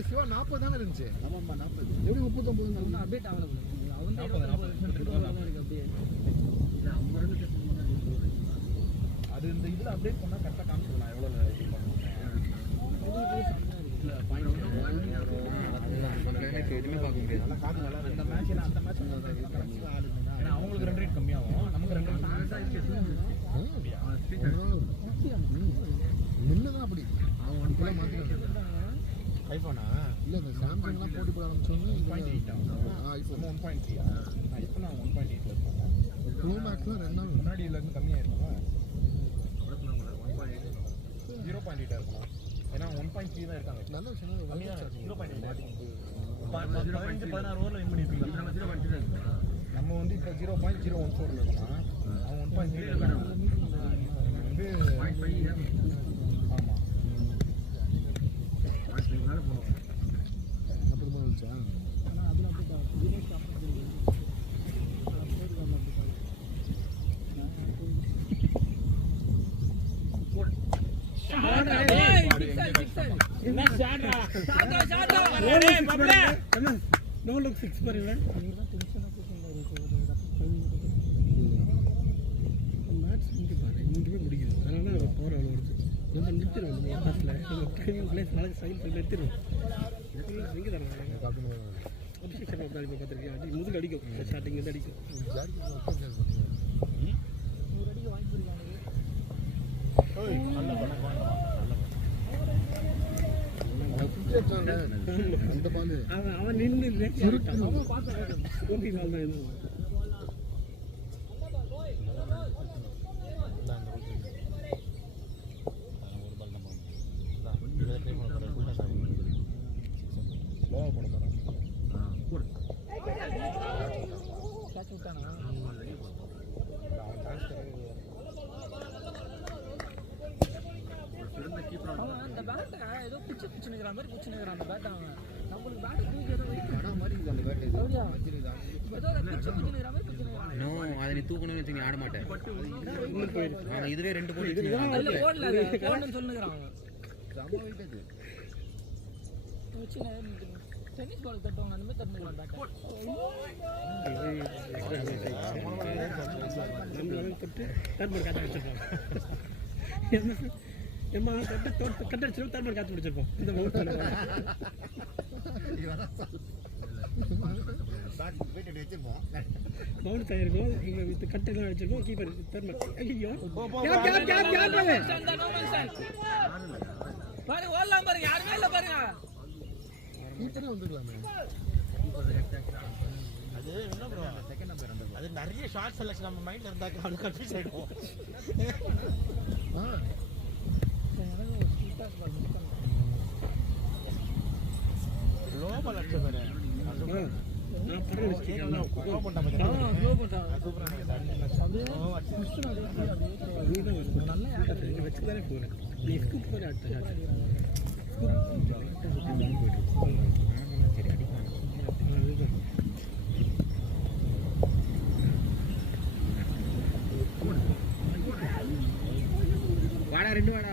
சிவா 40 தானே இருந்துச்சு. ஆமாம்மா 40 எப்படி 39 அப்டேட் ஆகல அவன் 40 அப்படியே அது இந்த இதில் அப்டேட் பண்ணால் கரெக்டாக காமிச்சிடலாம் எவ்வளோ இது எதுவுமே பார்க்க முடியாது. அந்த மேட்ச்சில் அந்த மேட்ச் ஏன்னா அவங்களுக்கு 2 ரேட் கம்மியாகும், நமக்கு 2 ரேட் நின்னுதான் அப்படி அவன் மாற்றிக்கலாம். ஐஃபோனா இல்லை இந்த சாம்சங்லாம் போட்டி போட ஆரம்பிச்சோன்னு 1.8 ஐஃபோன் 1.3 நான் இப்போ நான் 1.8 இருப்பேன். ப்ரோ மேக்ஸ்லாம் 2 நாள் முன்னாடி இதுலேருந்து கம்மியாக இருக்குமா 0.8 இருக்கணும். ஏன்னா 1.3 தான் இருக்காங்க. நல்ல விஷயம். கம்மியாக 0.8 16 ஓவரில் வின் பண்ணியிருப்பீங்க. நம்ம வந்து இப்போ 0.014 இருக்கலாம். அவன் 1.3 இருக்கான். வந்து ஆமாம் 40 ரூபாய் இருந்துச்சா? ஆனால் அதில் அப்டேட் ஆகும். தினேஷ் அப்டேட் நோ லுக் 6 பாருங்க. மேட்ச் இங்கே பாரு இங்கே போய் முடிக்குது. அதனால தான் பவர் அவ்வளோ வருது. நம்ம நிறுத்திடுவோம் நம்ம ஃபஸ்ட்டில் நம்ம டைமிங் பிளேஸ் நாளைக்கு சைன் பண்ணி நிறுத்திடுவோம். எங்கே தரணும் அபிஷேக் சர்மா அப்படி பார்த்துருக்கேன். அடி முதுகு அடிக்கும் ஸ்டார்டிங் வந்து அடிக்கும். 100 அடிக்கு வாய்ப்பு இருக்காங்க. அந்த பால் அவன் நின்று அவன் பார்த்து ஓகே பால் தான் எதுவும் கேட்ச் விட்டானா? அவன் அந்த பேட்டை ஏதோ பிச்சு நிற்கிற மாதிரி பிச்சு நிற்கிறான் அந்த பேட்டை. அவன் நம்மளுக்கு பேட்டை தூக்கி ஏதோ படம் மாதிரி இருக்குது அந்த பேட். அப்படியா? ஏதோ பிச்சு நிற்கிற மாதிரி பிச்சு நிற்கிறான். நோ அதை நீ தூக்கணும்னு வச்சு நீ ஆட மாட்டேன். அவன் இதுவே 2 போட்டு அதில் போடல போடணும்னு சொல்லுங்கிறான் அவன். செம weight அது. வச்சு டென்னிஸ் பால் தட்டுவாங்க அந்த மாதிரி தட்டுக்கிறான் பேட்டை. தொட்டு தர்மர் காற்று வச்சிருப்போம். எம்மா கட்டடிச்சிடும் தர்மர் காற்று பிடிச்சிருப்போம். இந்த மவுண்ட் மவுண்ட் தயாரிக்கும் இங்கே கட்டெல்லாம் வச்சிருக்கோம். கீப்பர் தர்மர் ஐயோ பாருங்க ஓடலாம் பாருங்க யாருமே இல்லை பாருங்க. கீப்பரே வந்துக்கலாமே. அது என்ன ப்ரோ செகண்ட் நம்பர் அந்த அது நிறைய ஷார்ட் செலக்ஷன் நம்ம மைண்ட்ல இருந்தாக்க அது கன்ஃபியூஸ் ஆயிடும். லோ பால் அடிச்ச பாரு நான் படம் லோ பண்ணாம ஸ்லோ பண்ணிட்டான். நல்லா ஆடுறது வச்சுதானே போகிறேன். நீ ஸ்கூப் பண்ணி ஆடுறேன். வாடா 2 வாடா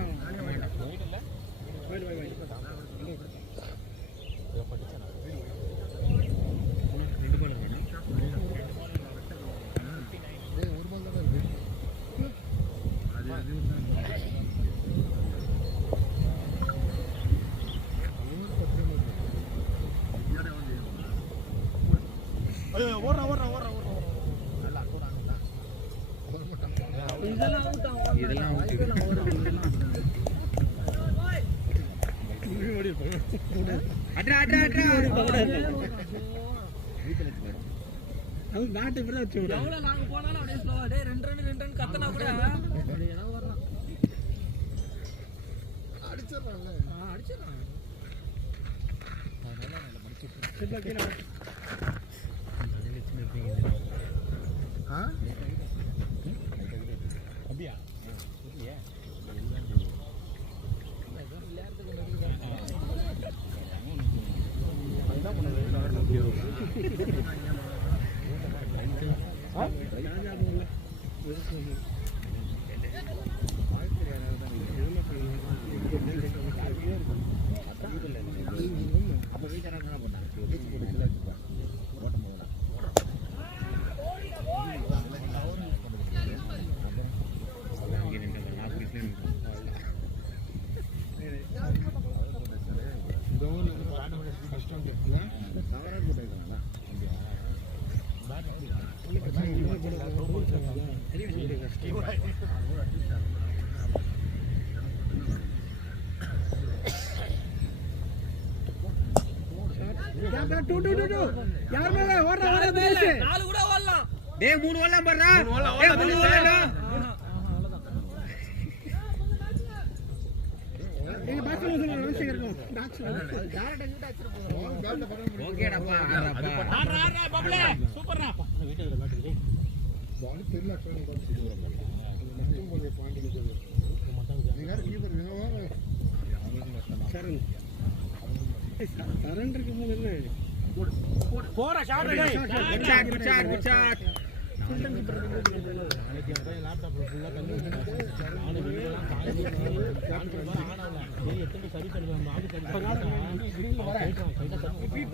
இதெல்லாம் அவன் பேட் இப்படி தான் வச்சு விடுறேன். எவ்வளோ நாங்கள் போனாலும் அப்படியே ஸ்லோவா டே 2 ரன் கத்தனா கூட அப்படியே ஏதோ வரலாம். அடிச்சிடறான்ல. அடிச்சிடறான். அப்படியா யார் மேல ஓடுறா ஓடுற நாலு கூட ஓடலாம். டேய் 3 ஓடலாம் பாருடா. டேய் 3 ஓடலாம். ஏய் பேட்ஸ்மேன் வந்து ரன்ஸ் இருக்கும். ஓகேடாப்பா. ஆடுறா பப்ளே சூப்பர்ரா. வீட்டுல பேட் இருக்கு. பால் தெரியல actually பால் சீக்கிரம் போடலாம். மட்டும் போய் பாயிண்ட் எடுத்து. நீங்க யார் கீப்பர் வேணுமா? சரண். சரண் இருக்கு முதல்ல. போடா ஷாட் டேய். Good shot. நாளைக்கு அப்படியே லேப்டாப்ல ஃபுல்லா கல்லு நானு வீடியோலாம் கான்ஃபரன்ஸ் ஆனவல சரி எத்தனை சரி பண்ணுவாங்க ஆடு கடி கிரீன்ல வர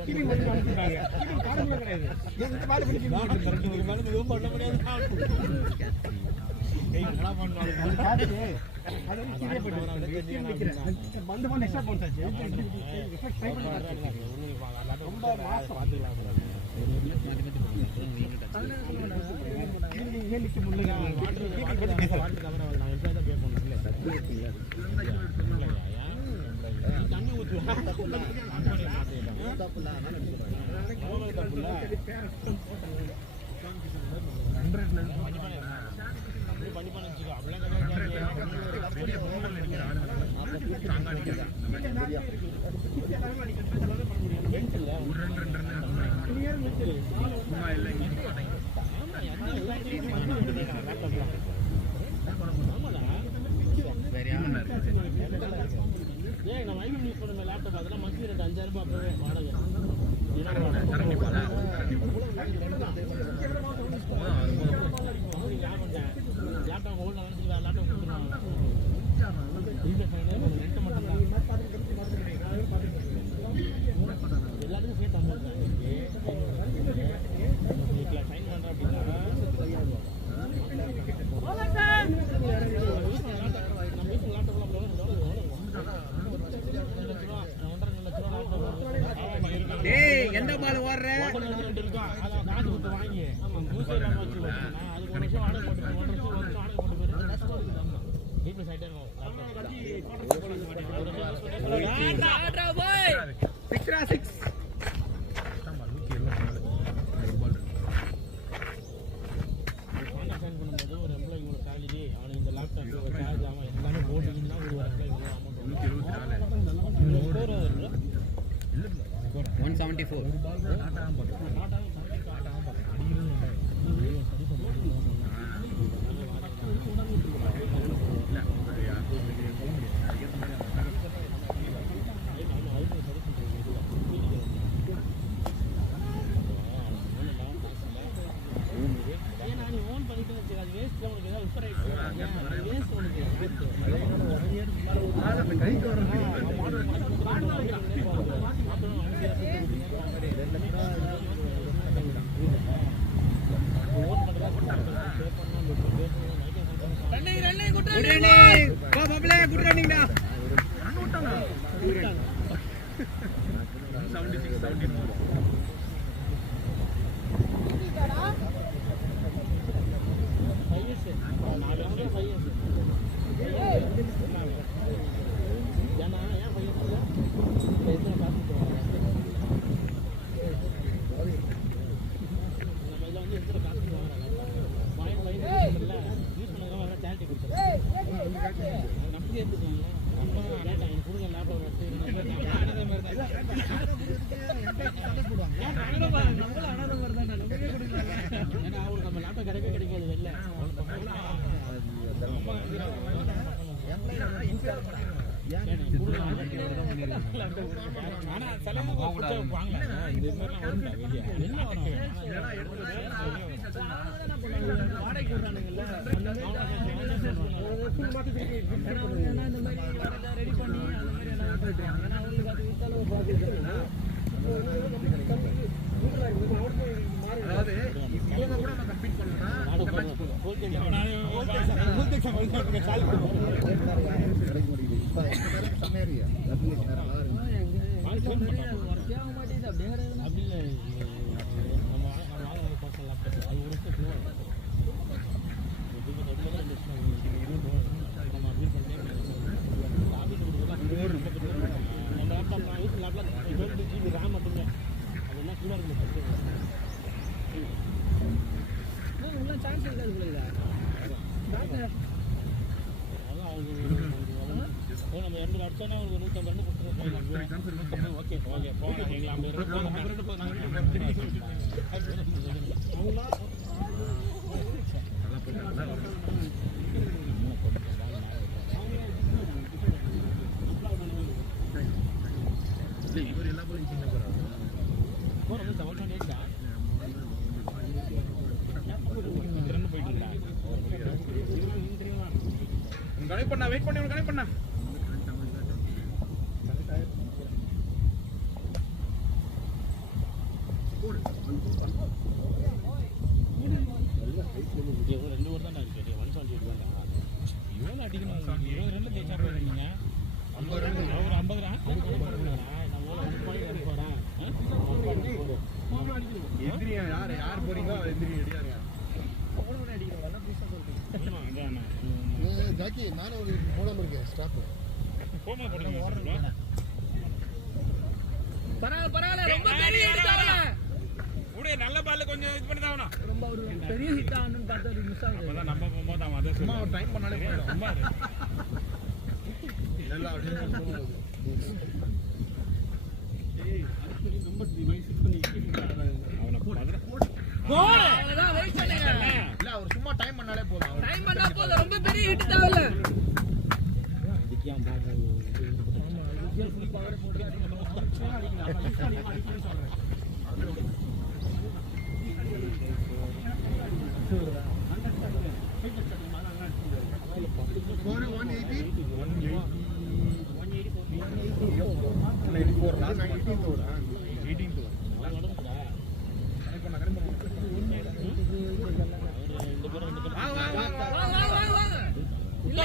டிவி வந்து காமிச்சாங்க டிவி காரணமே கிடையாது இந்த பால் பிடிச்சு நாட்டு கரெக்ட் ஒரு பால் எதுவும் பண்ண முடியாது ஏய் நல்லா பண்ணாலும் பாத்து அது வந்து கீழே போட்டு பந்து பண்ண எக்ஸ்ட்ரா போட்டாச்சு எஃபெக்ட் ட்ரை பண்ணி ரொம்ப மாசம் பாத்துக்கலாம் ஏலிக்கு முன்ன வாட்டர் கவரை நான் என்ஜாய் தான் பே பண்ணேன் இல்ல தண்ணி ஊத்துவா தப்புல தப்புல பண்ணி வச்சுக்கோ ஏய் நான் வைஃபை யூஸ் பண்ணுற லேப்டாப் அதெல்லாம் மந்த்லி ரேட் 5000 ரூபாய் அப்பவே வாடகை லேப்டாப் ஹோல்ட் ஆனது லேப்டாப் கொடுத்துருவாங்க ரெண்ட் மட்டும் தான் எல்லாத்துக்கும் சேர்த்து அமௌண்ட் தான் சைன் பண்ணுறேன் அப்படின்னா டேய் எந்த பால் ஓடுற காசு கொடுத்து வாங்கி ஜூஸ் எல்லாம் வச்சு அதுக்கு ஒரு வருஷம் ஆர்டர் போட்டு 1 வருஷம் ஆர்டர் போட்டு வீட்டில் சைட்டே இருக்கும் சைன் பண்ணும்போது ஒரு எம்ப்ளாய்க்கு ஒரு சேலரி அவனுக்கு இந்த லேப்டாப் சார்ஜ் ஆகும் எல்லாமே போட்டுக்கிங்கன்னா ஒரு எம்ப்ளாய்க்கு அமௌண்ட் 174 நம்ம இதில் வந்து ஏற்றுக்கலாம்ல நம்ம கேட்டேன் எனக்கு கொடுங்க லேப்டாப் எடுத்து அனாதை மாதிரி தான் நம்மளும் அனாதை மாதிரி தான் நமக்கே கொடுக்கல ஏன்னா அவங்களுக்கு நம்ம லேப்டாப் கிடைக்கவே கிடைக்காது வெளில ஆனா செலவு வாங்கலாம் இது மாதிரிலாம் வரும்டா வெளியே என்ன வரும் வாடகை விடுறானுங்கல்ல இந்த மாதிரி ரெடி பண்ணி அந்த மாதிரி என்ன ஏன்னா அவங்களுக்கு அது வித்தாலும் அதாவது இவங்க கூட நான் கம்பீட் பண்ணேன்னா சான்ஸ் இருக்காது நம்ம 2 அடிச்சோன்னா ஒரு 150 கொடுத்துருவோம் ஓகே ஓகே போங்க எங்களை 50 இவர் எல்லா போய் சின்ன போறாரு கனெக்ட் பண்ணா வெயிட் பண்ணி கனெக்ட் பண்ணா ரெண்டு ஊர் தான் இருக்கு 178 தான் இவ்வளோ அடிக்கணும் 20 ரன்ல தேய்ச்சா போயிருந்தீங்க 50 ரன் ஒரு 50 ரன் நான் ஓல 1 பாயிண்ட் அடி போறேன் எந்திரியா யார் போறீங்களோ எந்திரி அடியாங்க அவ்வளவு அடிக்கிறோம் எல்லாம் பீஸா சொல்றீங்க ஆமா அதான் ஜாக்கி நானே ஒரு போடாம இருக்கேன் ஸ்டாப் போமா போடுங்க பரவாயில்ல ரொம்ப பெரிய ஹிட் ஆகல ஊடே நல்ல பால்ல கொஞ்சம் இது பண்ணி தாவணும் ரொம்ப ஒரு பெரிய ஹிட் ஆகணும்னு பார்த்தா அது மிஸ் ஆகுது அப்பதான் நம்ம போகும்போது அவன் அதை சும்மா ஒரு டைம் பண்ணாலே போயிடும் சும்மா நல்லா ஏய் ஆக்சுவலி நம்பர் டிவைஸ் பண்ணி அவனை போடு கோல் அதான் வெயிட் பண்ணுங்க இல்ல அவர் சும்மா டைம் பண்ணாலே போதும் டைம் பண்ணா போதும் ரொம்ப பெரிய ஹிட் தேவையில்ல இதுக்கியாம் பாபு ஆமா விஜய் ஃபுல் பவர் போடுறாரு score 180 184 last 18th over 18th over correct பண்ண வாங்க இல்ல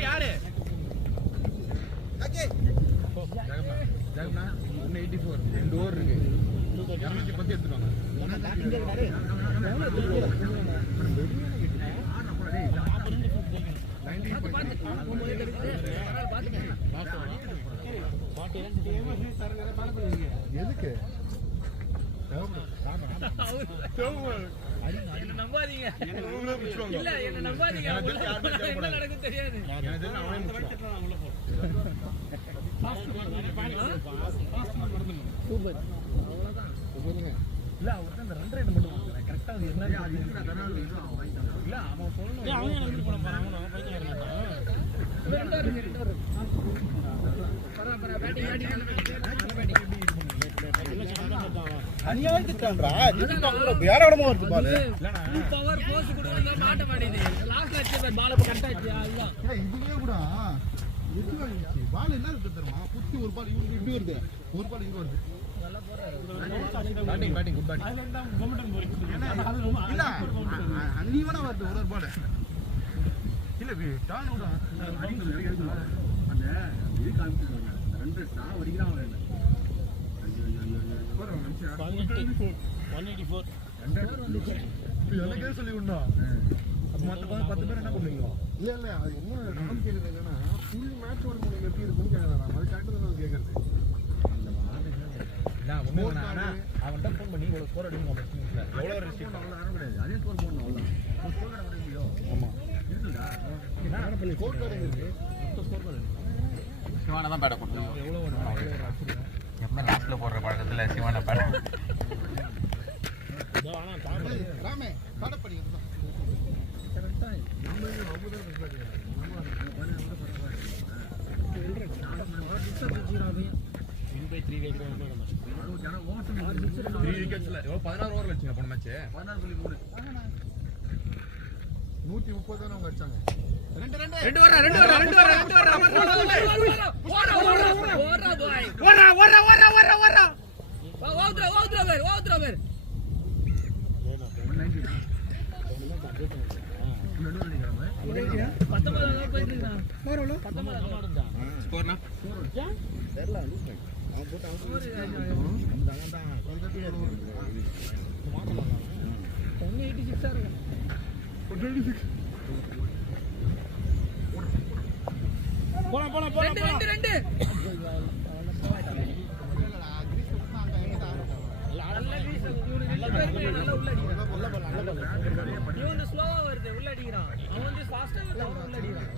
யாரு ஜெகம்னா 184 2 ஓவர் இருக்கு 210 எடுத்துவாங்க எதுக்கு என்ன நம்பாதீங்க இல்ல என்ன நம்பாதீங்க என்ன நடக்கும் தெரியாது சூப்பர் அவ்வளவுதான் இல்ல அவர்தான் அந்த ரன் ரேட் மட்டும் கரெக்டா அது என்ன இல்ல அவன் சொல்லணும் அவன் எனக்கு போன போறான் அவன் பைத்தியம் ரெண்டு பரா பேட்டிங் அநியாயத்துக்கான்றா வேற இடமா வருது பாரு பவர் போஸ் கொடுங்க மாட்ட மாட்டேங்குது லாஸ்ட்ல அடிச்ச பால் கரெக்டா ஆச்சு அதுதான் இதுவே கூட எது வாங்கிச்சு பால் என்ன இருக்கு தெரியுமா புத்தி ஒரு பால் இவங்க இப்படி வருது ஒரு பால் இங்க வருது பேட்டிங் குட் பேட்டிங் இல்ல அன்னிவனா வருது ஒரு பால் இல்ல டான் கூட அந்த இது காமிச்சாங்க ரன் ரேட் தான் வடிக்கிறாங்க 184 எனக்கே சொல்லி உண்டா அப்ப மொத்தம் 10 பேர் என்ன பண்ணுவீங்க இல்ல இல்ல அது என்ன நான் கேக்குறது என்னன்னா ஃபுல் மேட்ச் ஓட முடியும் எப்படி இருக்குன்னு கேக்குறேன் அது கரெக்டா தான் கேக்குறது நான் ஒண்ணு வேணா அவன்கிட்ட ஃபோன் பண்ணி இவ்வளவு ஸ்கோர் அடிங்க எவ்வளவு ரெஸ்ட்ரிக்ட் அவ்வளவு யாரும் கிடையாது அதே ஸ்கோர் போடணும் அவ்வளவுதான் ஸ்கோர் பண்ண முடியலையோ ஆமா இல்ல பண்ணி ஸ்கோர் கார்டு இருக்கு. ஸ்கோர் கார்டு சிவானா தான் பேட போட்டோம். எவ்வளோ வச்சிருக்கேன். எப்போ லாஸ்ட்டில் போடுற பழக்கத்தில் சிவானா பேட ஆனால் தாமரை ராமே காட பண்ணிக்கிறது தான் கரெக்டாக வின் பை 3 வைக்கிறோம். 3 விக்கெட்ஸ்ல 16 ஓவர் வச்சுங்க போன மேட்ச் 16.3 130 தான அவங்க அடிச்சாங்க. ரெண்டு வர ஸ்கோர்னா தெரியல லூஸ் அவன் போட்டு அவன் ஸ்லோவா வருது உள்ள அடிக்கிறான். அவன் வந்து ஃபாஸ்டா உள்ள அடிக்கிறான்.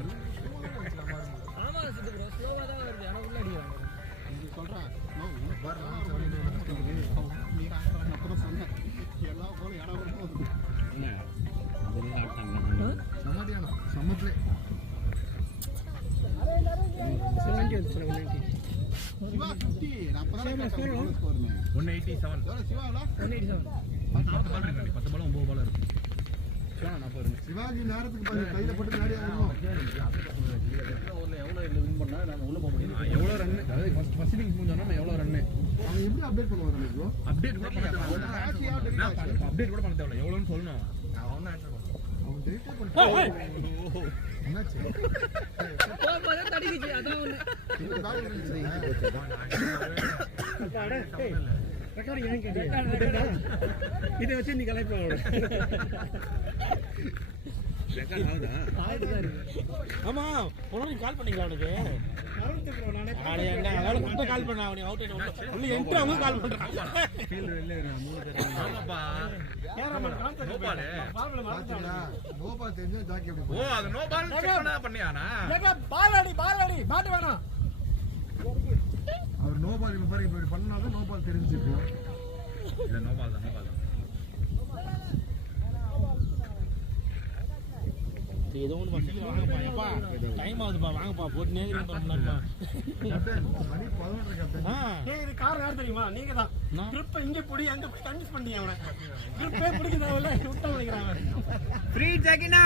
ஆமா சித்து ப்ரோ ஸ்லோவா தான் வருது ஆனா உள்ள அடிக்கிறான். சொல்றான் அப்புறம் சொன்னேன் எல்லா போல இடம் வரும்போது சமதியானம் சமத்துல சிவா 50 நான் அப்பதான் ஸ்கோர்னே 187 சிவாவா 187 10 பால் 9 பால் இருக்கு. சிவாஜி நேரத்துக்கு பாரு கையில போட்டு நாடி ஆகணும். எவ்வளோ ரன் அதாவது ஃபர்ஸ்ட் இன்னிங்ஸ் முடிஞ்சோன்னா நான் எவ்வளோ ரன்னு அவன் எப்படி அப்டேட் பண்ணுவாங்க ப்ரோ? அப்டேட் கூட பண்ண தேவையில்ல. அப்டேட் கூட பண்ண தேவையில்ல. எவ்வளோன்னு சொல்லணும். அவன் தான் ஆன்சர் பண்ணுவான். அவன் டேட்டா பண்ணி என்னாச்சு? போகும்போது தடிக்குச்சு அதான் ஒண்ணு. இந்த பேட் இருந்துச்சு. ரெக்கார்டிங் ஏன் கேட்டீங்க? இதை வச்சு நீ கலைப்பா ரெக்கார்ட் ஆகுதா? ஆமா உனக்கு கால் பண்ணீங்களா அவனுக்கு? கால் பண்ண அவனை அவுட் ஆயிட்டு அவங்க கால் பண்றாங்க. ஃபீல்ட் வெளில இருக்கான் 3 பேர். ஆமாப்பா. நோபால். பாத்தீங்களா? நோபால் தெரிஞ்சா ஜாக்கி எப்படி ஓ அது நோ பால் செக் பண்ணா பண்ணியானா? பால் அடி பேட் வேணாம். அவர் நோபால் இப்ப பாரு இப்படி பண்ணாதான் நோபால் தெரிஞ்சுக்கும். இல்ல நோபால் தான். ஏதோ ஒன்று பசங்க வாங்கப்பா எப்பா டைம் ஆகுதுப்பா வாங்கப்பா போட்டு நேரிடுப்பா. கேப்டன் மணி 11 கேப்டன். இது காரணம் யார் தெரியுமா? நீங்க தான் ட்ரிப்பை இங்கே பிடி அங்கே போய் கன்வின்ஸ் பண்ணி அவனை ட்ரிப்பே பிடிக்கிறாங்கல்ல விட்டா வைக்கிறாங்க. ஃப்ரீ ஜாக்கினா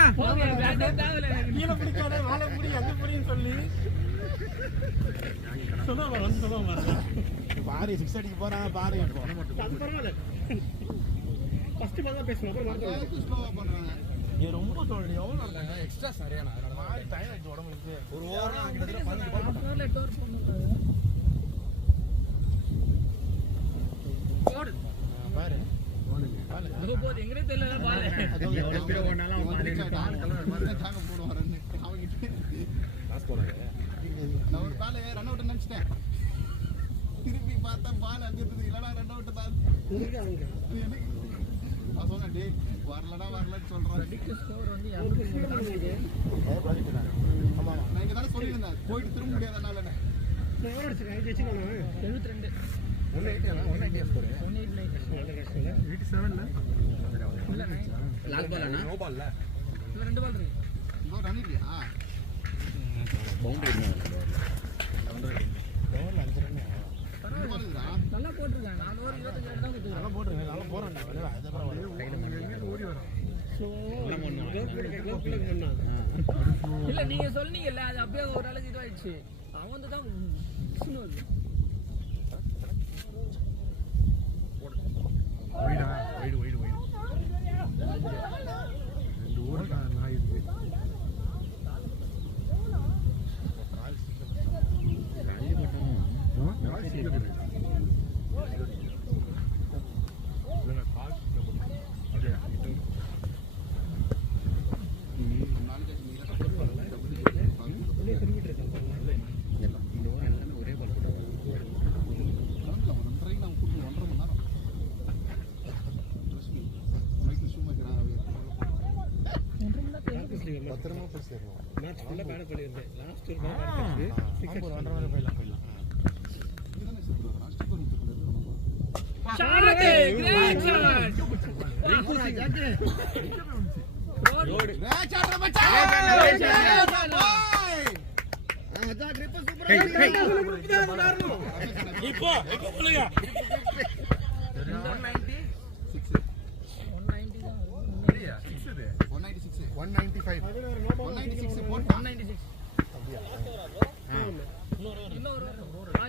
கீழே பிடிக்காத வாழை பிடி அங்கே பிடின்னு சொல்லி சொல்லுவாங்க. பாரு 6 அடிக்க போறான் பாரு. அது பரவாயில்ல. ஃபர்ஸ்ட் பால் தான் பேசணும் அப்புறம் மாற்ற ஸ்லோவா பண்றாங்க. இது ரொம்ப தோல்வி எவ்வளோ நடந்தாங்க எக்ஸ்ட்ரா சரியான மாதிரி டைம் ஆயிடுச்சு உடம்புக்கு. ஒரு ஓவர் கிட்டத்தட்ட 15 பால் ஸ்கோர்ல டோர் பண்ணுங்க. பாரு அது போது எங்கனே தெரியல பால். எப்படி ஓடுனாலும் அவன் பாரு. தாங்க போடுவாருன்னு அவங்கிட்ட பாஸ் போறாங்க. நான் ஒரு பால் ரன் அவுட் நினைச்சிட்டேன். திருப்பி பார்த்தா பால் அங்க இருந்தது இல்லடா ரன் அவுட் தான். நான் சொன்னேன் டேய் வரலன்னு சொல்றேன். ஸ்கோர் வந்து 203 காமிக்குது. நான் இங்க தானே சொல்லியிருந்தேன் போயிட்டு திரும்ப முடியாதனால 72 180 ஸ்கோர் 189 87ல இல்ல 9 லாஸ்ட் பால் அண்ணா நோ பால்ல. இல்ல 2 பால் இருக்கு. இதோ ரன் இல்லையா? பவுண்டரி பரவாயில்ல நல்லா போட்டுருக்கேன். 4 ஓவர் 25 தான் கொடுத்துருக்கேன். நல்லா போட்டுருங்க நல்லா போறேன் அதுக்கப்புறம் ஓடி வரான். இல்ல நீங்க சொன்னீங்கல்ல அது அப்படியே ஒரு அளவுக்கு இதுவாயிடுச்சு. அவன் வந்து தான் மிஸ்னு வருது. வைடு 2 ஓவர் நான் இருக்கு. காலி பட்டம் பத்திரமா போய் சேரணும். மேட்ச் ஃபுல்லாக பேட் பண்ணியிருந்தேன் லாஸ்ட் ஒரு பேட் ஒரு 1.5 போயிடலாம் போயிடலாம். ஷாட் கிரேட் ஷாட் இப்போ சொல்லுங்க 195. இன்னொரு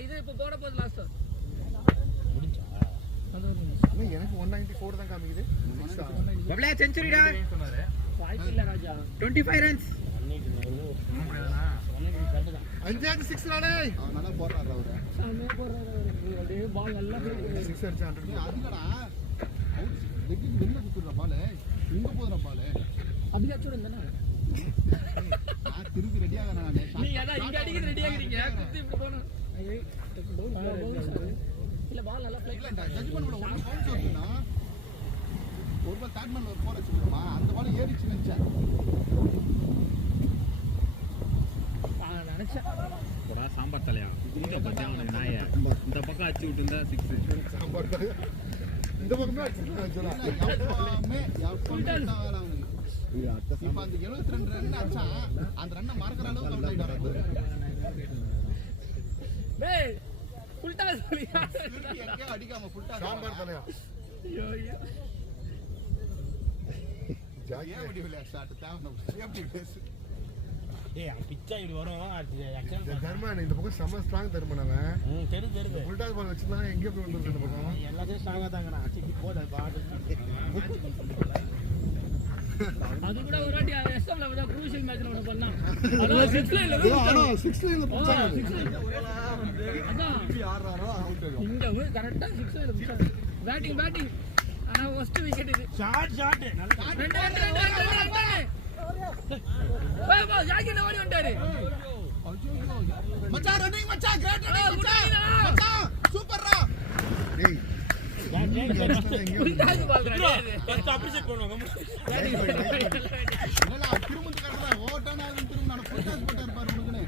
இது இப்போ போட போகுது லாஸ்ட் எனக்கு 194 தான் காமிக்குது. பப்ளே செஞ்சுரிடா வாய்ப்பு இல்ல ராஜா 25 ரன்ஸ் 5 6 நானே நல்லா போறாரு அவரு. சாமே போறாரு அப்படியே பால் நல்லா 6 அடிச்சா 100. அதுடா அவுட் லெக்கிங் வெளில குத்துற பால் இங்க போற பால் அப்படியே அடிச்சுடுங்க நான் திருப்பி ரெடி ஆகறேன் நானே. நீங்க அதான் இங்க அடிக்க ரெடி ஆகிறீங்க குத்தி இப்படி போனா ஐயே இல்ல பால் நல்லா ஃளைட் இல்ல ஜட்ஜ்மென்ட் ஒரு பவுன்ஸ் வருதுனா ஒரு பால் டாட்மேன் ஒரு போற வச்சிருக்கமா அந்த பால் ஏறிச்சு நினைச்சேன். நினைச்சேன் போடா சாம்பார் தலையா இங்க பத்தியா நாய இந்த பக்கம் அடிச்சு விட்டுந்தா 6 சாம்பார் இந்த பக்கமே அடிச்சிருக்கான் எப்பவுமே தான் வேலை அவனுக்கு. இப்ப அந்த 72 ரன் அடிச்சா அந்த ரன்னை மறக்கிற அளவுக்கு அவுட் ஆயிட்டாரு. டேய் ஃபுல்டா சொல்லியா திருப்பி எங்கேயோ அடிக்காம ஃபுல்டா சாம்பார் தலையா ஐயோ ஐயோ ஜாகியா வடிவில ஷாட் தாவன எப்படி பேசு. ஏய் பிச்சா இப்படி வரும் தர்மன் இந்த பக்கம் செம ஸ்ட்ராங் தர்மன் அவன். தெரியுது ஃபுல்டா பால் வச்சிருந்தா எங்க போய் வந்துருக்கு இந்த பக்கம். எல்லாத்தையும் ஸ்ட்ராங்கா தாங்கடா அடிச்சு போதா பாடு அது கூட ஒரு வாட்டி எஸ்எம்ல வந்து க்ரூஷியல் மேட்ச்ல ஒன்னு பண்ணான் அதான் 6 லைன்ல ஆனா 6 லைன்ல புடிச்சாங்க. அதான் இங்க கரெக்ட்டா 6 லைன்ல புடிச்சாங்க. பேட்டிங் ஆனா ஃபர்ஸ்ட் விக்கெட் இது ஷாட் நல்ல ரெண்டு வா ஜாகிர் ஓடி வந்தாரு மச்சான் ரன்னிங் மச்சான் கிரேட் ரன்னிங் மச்சான் சூப்பர்ரா. டேய் புரியாது பால் ஃபர்ஸ்ட் அப்ரிஷியேட் பண்ணுவாங்க இல்ல திரும்ப கறறா ஓட்டானா திரும்ப நான் ஃபுல் டாஸ் போட்டார் பாரு உனக்குனே.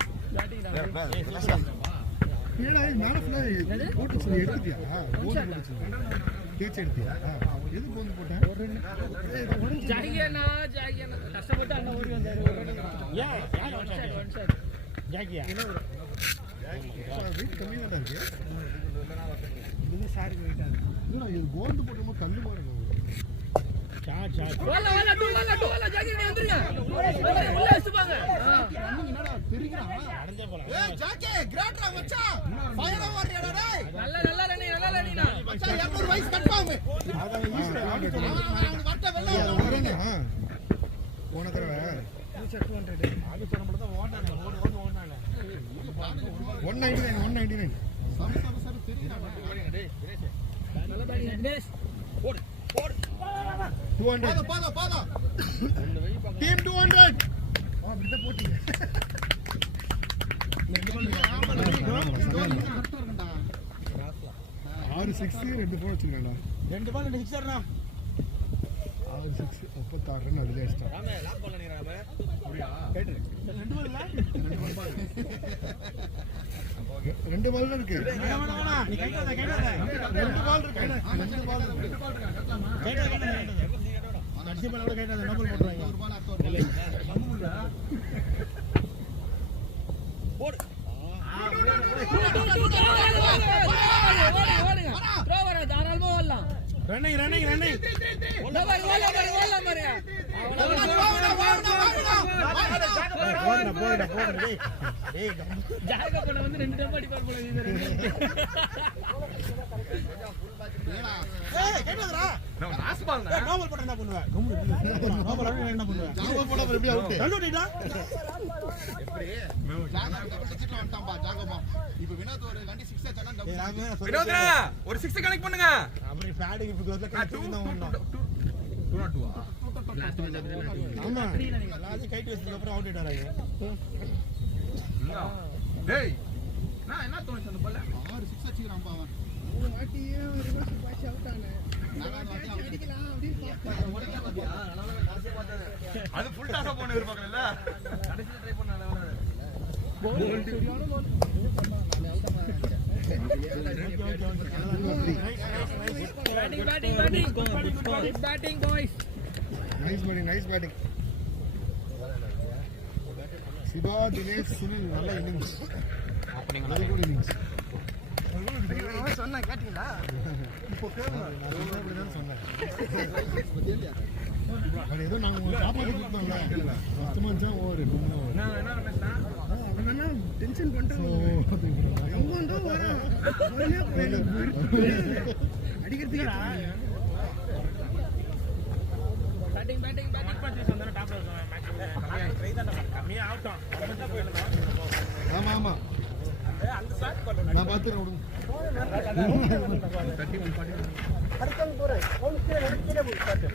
ஏடா மேல ஃபுல்லா போட்டுச்சு எடுத்தியா போன் போட்டுச்சு கேட்ச் எடுத்தியா எது போன் போட்டேன் ஜாகியனா கஷ்டப்பட்டு அங்க ஓடி வந்தாரு யார் ஒன் சைடு ஜாக்கியா வெயிட் கம்மி தான் இருக்கு. இது சாருக்கு வெயிட் ஆகுது. இது கோல்டு போடுறோமோ கல்லு மாதிரி இருக்கு. ஷாட் வாலா ஜாகிர் நீ வந்துருங்க உள்ள சுபாங்க என்னடா பெரிங்கறான் அடஞ்சே போலாம் ஏய் ஜாக்கே கிரேட்ரா மச்சான் ஃபயர் ஓவர்டா டேய் நல்ல ரன்னிங் மச்சான் 200 வயசு கன்ஃபார்ம் அத ஈஸ்ட் ஆடி வட்ட வெல்ல வரங்க போன தடவை 200 ஆக சொன்ன மட்டும் தான் ஓடானே ஓடானே 199 சரி தெரியுடா நல்ல பேட்டிங் தினேஷ் போடு 200 பாதா டீம் 200 அப்படிதான் போட்டீங்க. ஆறு 6 2 4 வச்சிருக்கேன்டா. 2 பால் 2 சிக்ஸர்னா 6 6 36 ரன் அதுல எக்ஸ்ட்ரா. ராமே லாக் பண்ணல நீ ராமே அப்படியே கேட்டு 2 பால் இல்ல 2 பால் இருக்கு. வேணா நீ கைட்டாத 2 பால் இருக்கு. 2 பால் இருக்கு. கைட்டாத கடைசி பால் கூட கைட்டாத என்ன பால் போடுறாங்க ஒரு பால் அடுத்த ஒரு பால். போடு த்ரோவரா தாராளமா ஓடலாம் ரன்னிங் ஜாக பண்ண வந்து 2 டப் அடிப்பார் போல இது நான் நாஸ்பால் நார்மல் போட்டா என்ன பண்ணுவ நார்மல் என்ன பண்ணுவ ஜாவா போட எப்படி அவுட். ரன் ஓடிடா எப்படி ஜாகா டபுள் டிக்கெட்ல வந்துட்டான்பா ஜாகமா. இப்போ வினோத் ஒரு கண்டி 6 அடிச்சானா டபுள். வினோத்ரா ஒரு 6 கனெக்ட் பண்ணுங்க அப்படி பேடிங் இப்ப வந்து கைட்டு தான் வரணும் 202 லாஸ்ட் மேட்ச் அப்படிதான் ஆமா எல்லாரும் கைட்டு வச்சதுக்கு அப்புறம் அவுட் ஆயிட்டாங்க டேய் நான் என்ன தோணுச்சு அந்த பால்ல 6 அடிச்சான்ப்பா அவன். ஒரு வாட்டியே ரிவர்ஸ் பாய்ச்சி அவுட் ஆனே. அது ஃபுல் டாஸா போன எதிர்பார்க்கல. கடைசியில் try பண்ணால batting boys. Nice batting. Siva, Dinesh, Sunil, நல்ல innings. Very good innings. சொன்னா கேட்டீங்களா? இப்போ கேளுங்க. நான் இப்படிதான் சொன்னேன். அது ஏதோ நாங்க ஒரு காப்பாத்தி கொடுத்தோம்ல. மொத்தமா இருந்துச்சா ஓவர் நான் என்ன நினைச்சேன் அவனா டென்ஷன் பண்ணிட்டான். எங்கோண்டோ வரா. அடிக்கிறதுக்கு Batting. பர்சன்டேஜ் வந்தானே டாப்ல மேட்ச் ட்ரை தான் கம்மியா ஆகட்டும் அப்பதான் போயிடலாம். ஆமா நான் பார்த்துறேன் விடுங்க. அடுத்து போறேன். கவுண்ட் கீழே போய் பாத்து.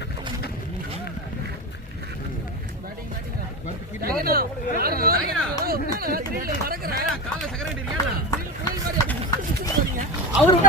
அவர்